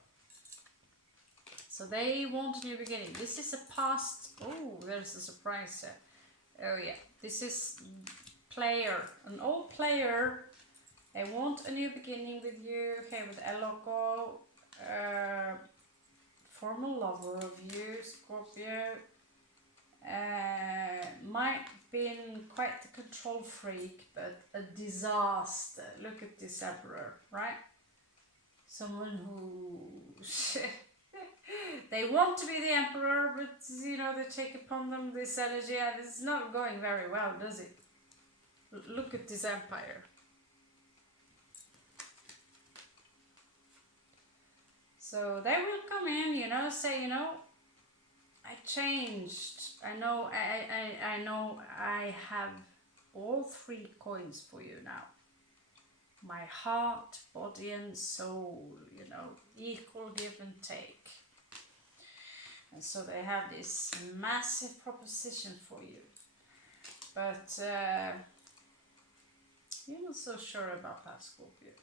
So they want a new beginning. This is a past. Oh, there's a surprise there. Oh yeah, this is player, an old player. They want a new beginning with you. Okay, with Eloko. Former lover of you, Scorpio. Might been quite the control freak, but a disaster. Look at this emperor, right? Someone who they want to be the emperor, but you know, they take upon them this energy, and it's not going very well, does it? Look at this empire. So they will come in, you know, say, you know, I changed. I know I have all three coins for you now. My heart, body and soul, you know, equal give and take. And so they have this massive proposition for you. But you're not so sure about that, Scorpio.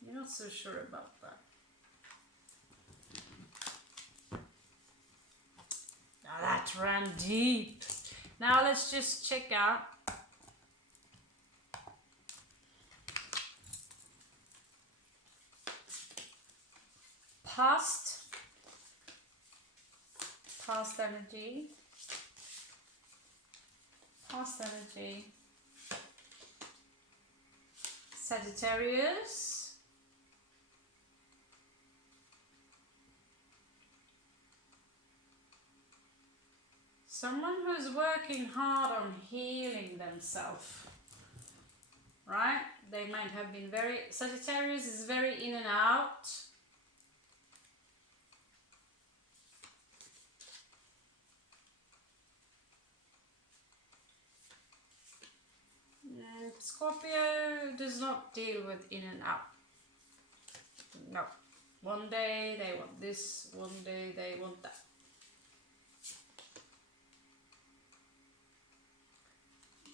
You're not so sure about that. Now that ran deep. Now let's just check out past energy. Past energy. Sagittarius. Someone who's working hard on healing themselves, right? They might have been very, Sagittarius is very in and out. Scorpio does not deal with in and out. No. One day they want this, one day they want that.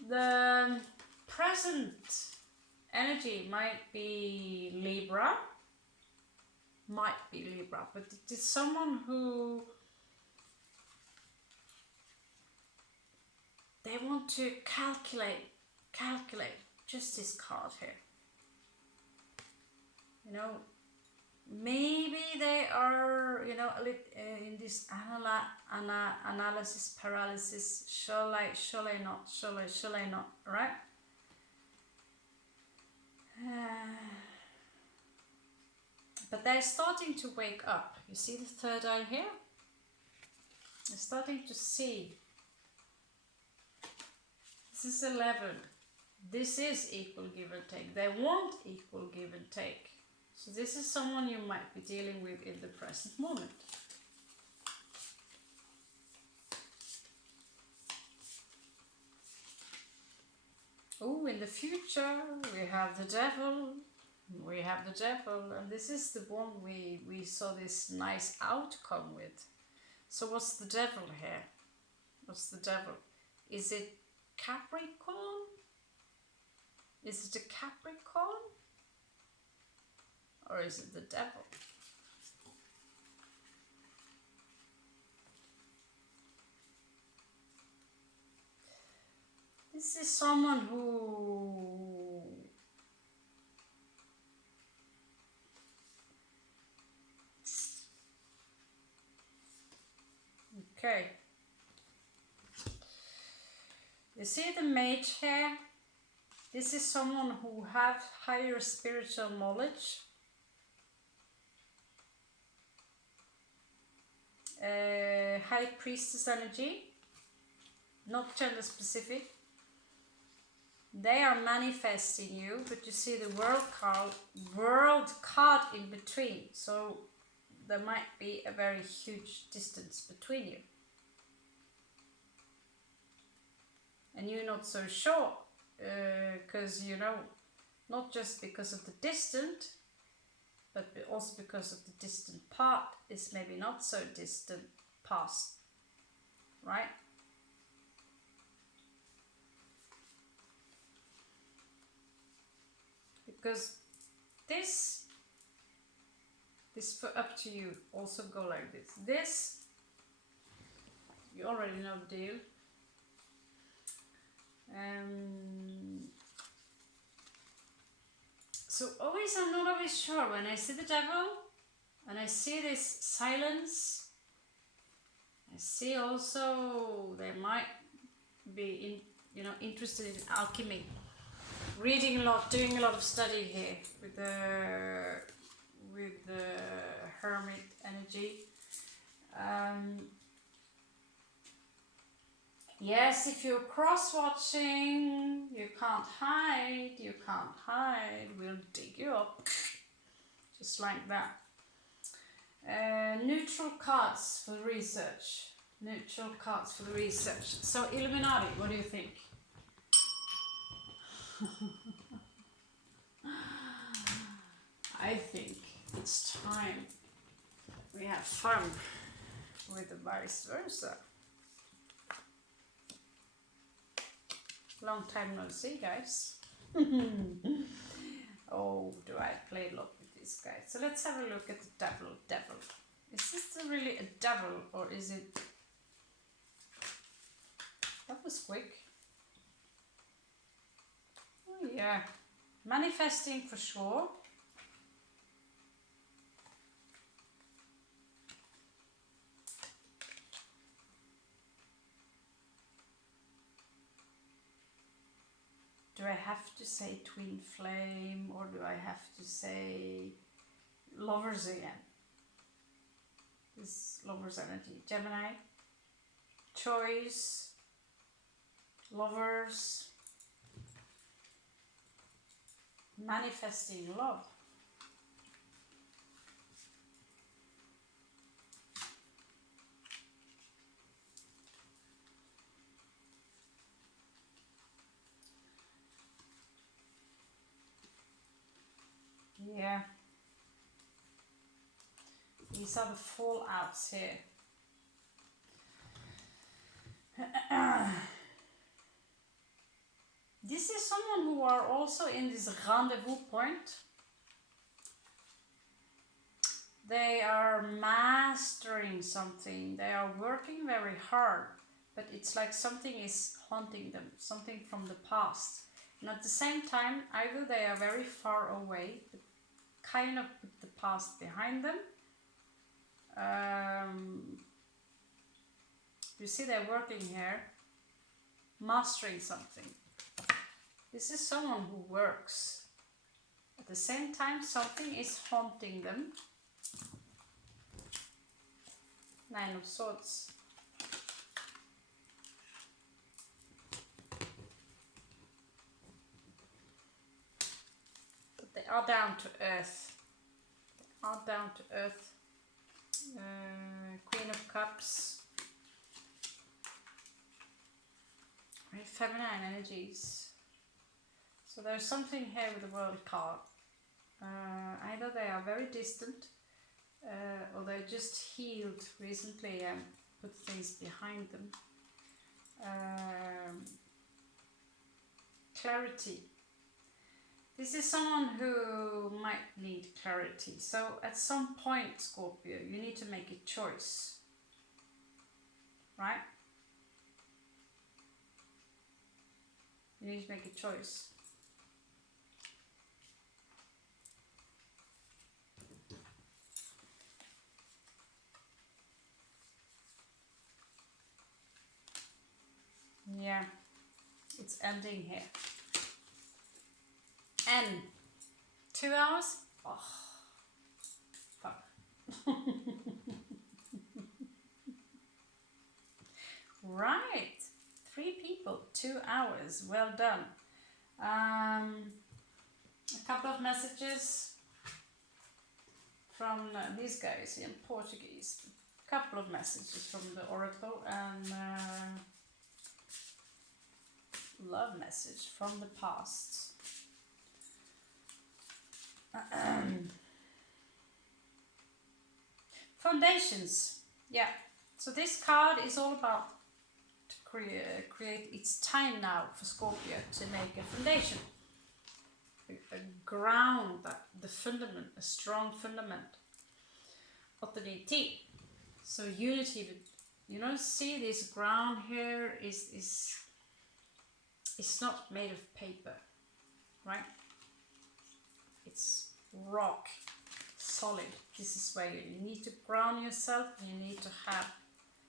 The present energy might be Libra, but it is someone who they want to calculate just this card here. You know, maybe they are, you know, a little in this analysis paralysis. Shall I not, right? But they're starting to wake up. You see the third eye here? They're starting to see. This is 11. This is equal give and take. They want equal give and take. So this is someone you might be dealing with in the present moment. Oh, in the future we have the devil. And this is the one we saw this nice outcome with. So what's the devil here? What's the devil? Is it Capricorn? Is it a Capricorn? Or is it the devil? This is someone who okay. You see the mage here? This is someone who have higher spiritual knowledge. High priestess energy, not gender specific. They are manifesting you, but you see the world card in between. So there might be a very huge distance between you. And you're not so sure, because you know, not just because of the distant, but also because of the distant part is maybe not so distant past, right? Because this for up to you, also go like this. This, you already know the deal. So always, I'm not always sure when I see the devil and I see this silence. I see also they might be interested in alchemy, reading a lot, doing a lot of study here with the hermit energy. Yes, if you're cross-watching, you can't hide, we'll dig you up, just like that. Neutral cards for the research. So, Illuminati, what do you think? I think it's time we have fun with the vice versa. Long time no see, guys. Oh, do I play a lot with this guy? So let's have a look at the devil. Is this really a devil, or is it... That was quick. Oh yeah, manifesting for sure. Do I have to say twin flame, or do I have to say lovers again? This lovers energy. Gemini, choice, lovers, manifesting love. Yeah. These are the fallouts here. This is someone who are also in this rendezvous point. They are mastering something. They are working very hard, but it's like something is haunting them, something from the past. And at the same time, either they are very far away, but kind of put the past behind them. You see they're working here, mastering something. This is someone who works. At the same time, something is haunting them. Nine of Swords. But they are down to earth. Queen of Cups. Very feminine energies. So there's something here with the World card. Either they are very distant, or they just healed recently and put things behind them. Clarity. This is someone who might need clarity. So at some point, Scorpio, you need to make a choice, right? You need to make a choice. Yeah, it's ending here. And 2 hours? Oh, fuck. Right, 3 people, 2 hours, well done. A couple of messages from these guys in Portuguese. A couple of messages from the oracle and love message from the past. Foundations. Yeah. So this card is all about to create. It's time now for Scorpio to make a foundation, a ground, the fundament, a strong fundament of the DT. So unity with, see this ground here is not made of paper, right? It's rock, solid. This is where you need to ground yourself. You need to have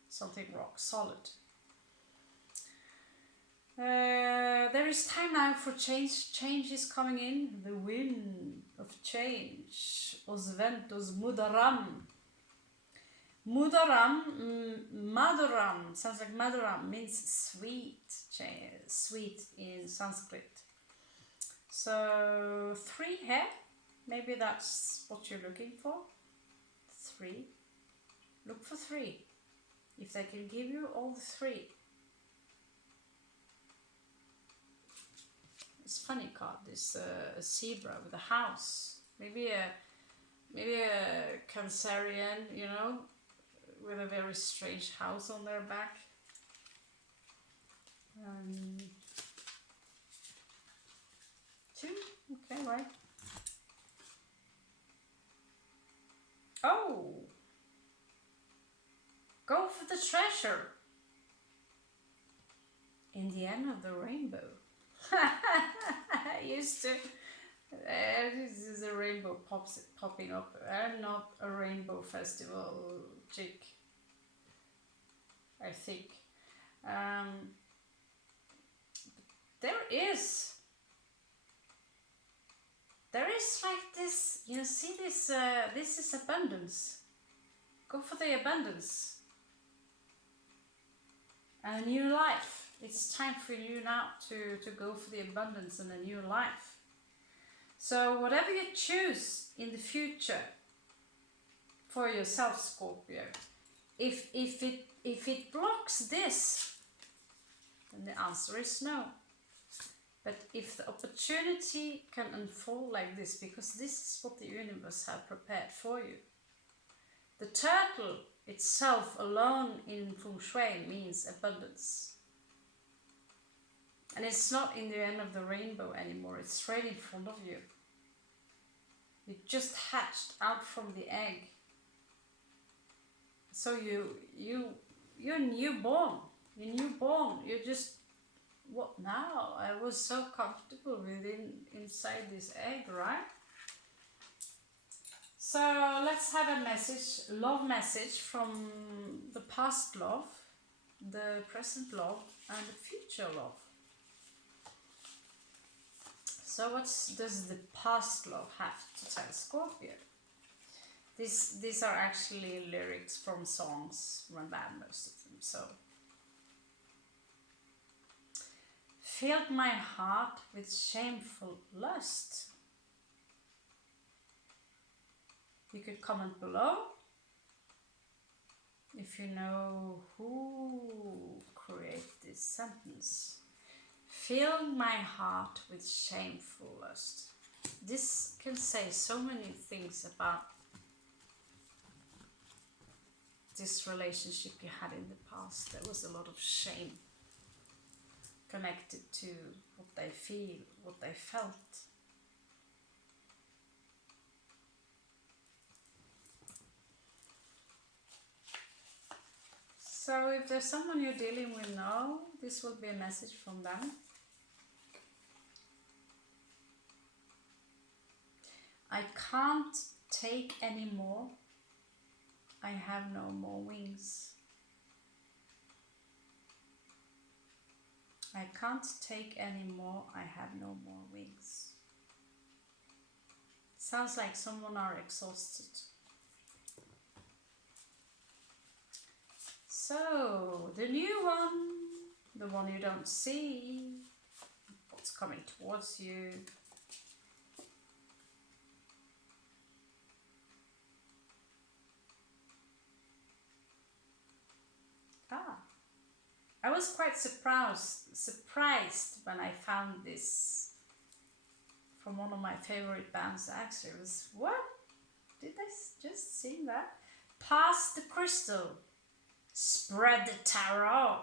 something rock solid. There is time now for change. Change is coming in. The wind of change. Os ventos mudarão. Mudaram, Maduram, sounds like Maduram, means sweet, sweet in Sanskrit. So 3 here, maybe that's what you're looking for. 3, look for 3. If they can give you all the 3. It's funny card, this a zebra with a house, maybe a Cancerian, with a very strange house on their back. 2, okay, right. Oh, go for the treasure in the end of the rainbow. I used to. This is a rainbow popping up. I'm not a rainbow festival chick, I think. There is like this, see this, this is abundance. Go for the abundance. And a new life. It's time for you now to go for the abundance and a new life. So whatever you choose in the future for yourself, Scorpio, if it blocks this, then the answer is no. But if the opportunity can unfold like this, because this is what the universe have prepared for you. The turtle itself alone in Feng Shui means abundance. And it's not in the end of the rainbow anymore, it's right in front of you. You just hatched out from the egg. So you're newborn. You're newborn. You're just, what now? I was so comfortable inside this egg, right? So let's have a message, love message from the past love, the present love, and the future love. So what does the past love have to tell Scorpio? These are actually lyrics from songs from band, most of them. So, filled my heart with shameful lust. You could comment below if you know who created this sentence. Filled my heart with shameful lust. This can say so many things about this relationship you had in the past. There was a lot of shame connected to what they feel, what they felt. So if there's someone you're dealing with now, this will be a message from them. I can't take any more. I have no more wings. I can't take any more. I have no more wings. Sounds like someone are exhausted. So, the new one, the one you don't see, what's coming towards you. I was quite surprised when I found this from one of my favorite bands. Actually, it was, what? Did I just sing that? Pass the crystal, spread the tarot,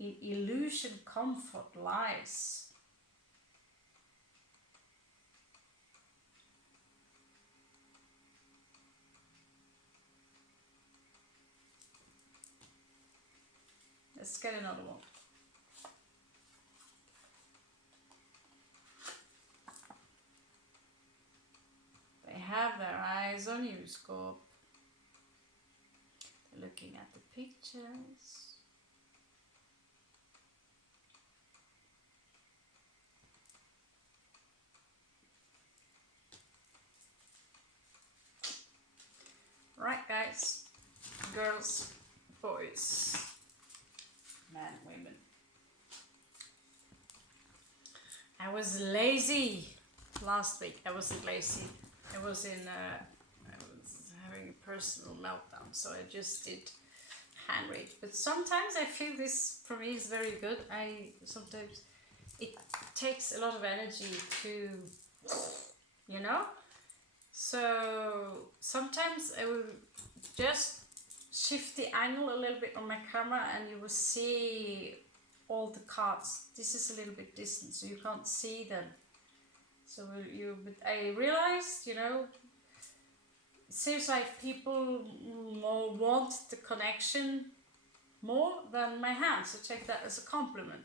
in illusion comfort lies. Let's get another one. They have their eyes on you, Scorp. They're looking at the pictures. Right, guys, girls, boys, men, women. I was lazy last week. I wasn't lazy. I was having a personal meltdown, so I just did hand read. But sometimes I feel this for me is very good. Sometimes it takes a lot of energy to, you know. So sometimes I will just shift the angle a little bit on my camera and you will see all the cards. This is a little bit distant, so you can't see them. So but I realized, you know, it seems like people more want the connection more than my hands. So take that as a compliment.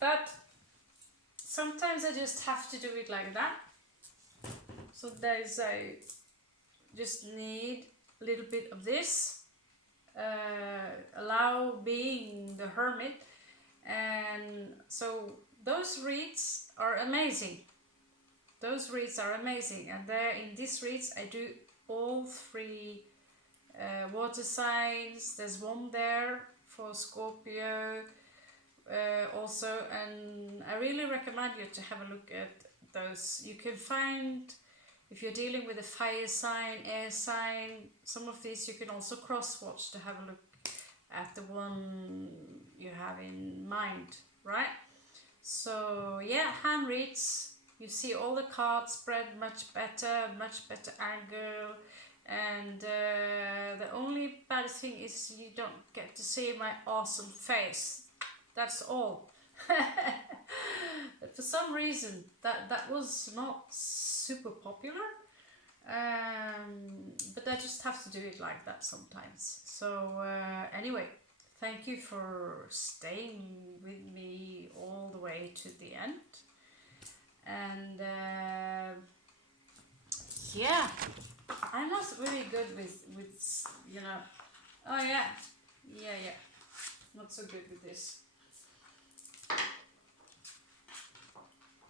But sometimes I just have to do it like that. So I just need a little bit of this, allow being the hermit, and so those reads are amazing. Those reads are amazing, and there in these reads I do all three water signs. There's one there for Scorpio also, and I really recommend you to have a look at those. You can find, if you're dealing with a fire sign, air sign, some of these you can also cross-watch to have a look at the one you have in mind, right? So yeah, hand reads, you see all the cards spread much better angle, and the only bad thing is you don't get to see my awesome face. That's all. But for some reason that was not super popular, but I just have to do it like that sometimes. So anyway, thank you for staying with me all the way to the end, and yeah, I'm not really good with you know, oh yeah, not so good with this.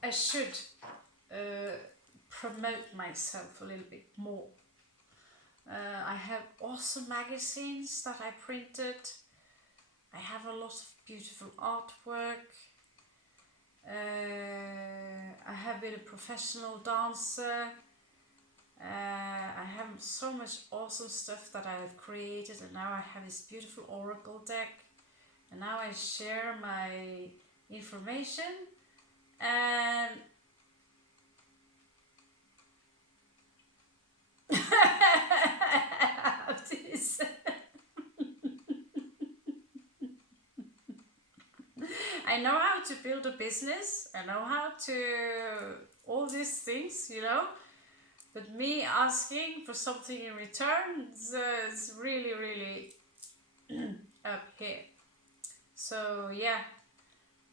I should promote myself a little bit more. I have awesome magazines that I printed. I have a lot of beautiful artwork. I have been a professional dancer. I have so much awesome stuff that I have created, and now I have this beautiful oracle deck, and now I share my information. And this. I know how to build a business. I know how to all these things, you know. But me asking for something in return is really up here. So yeah,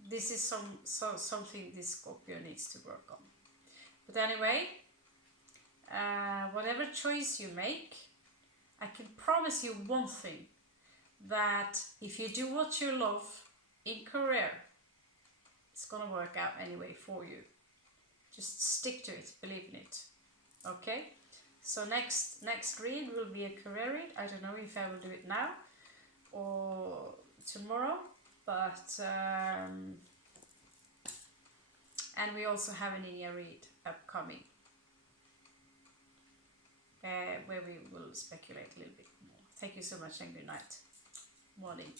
this is something this Scorpio needs to work on. But anyway, whatever choice you make, I can promise you one thing, that if you do what you love in career, it's gonna work out anyway for you. Just stick to it, believe in it. Okay? So next read will be a career read. I don't know if I will do it now or tomorrow, but and we also have an in-year read upcoming, where we will speculate a little bit more. Thank you so much and good night. Morning.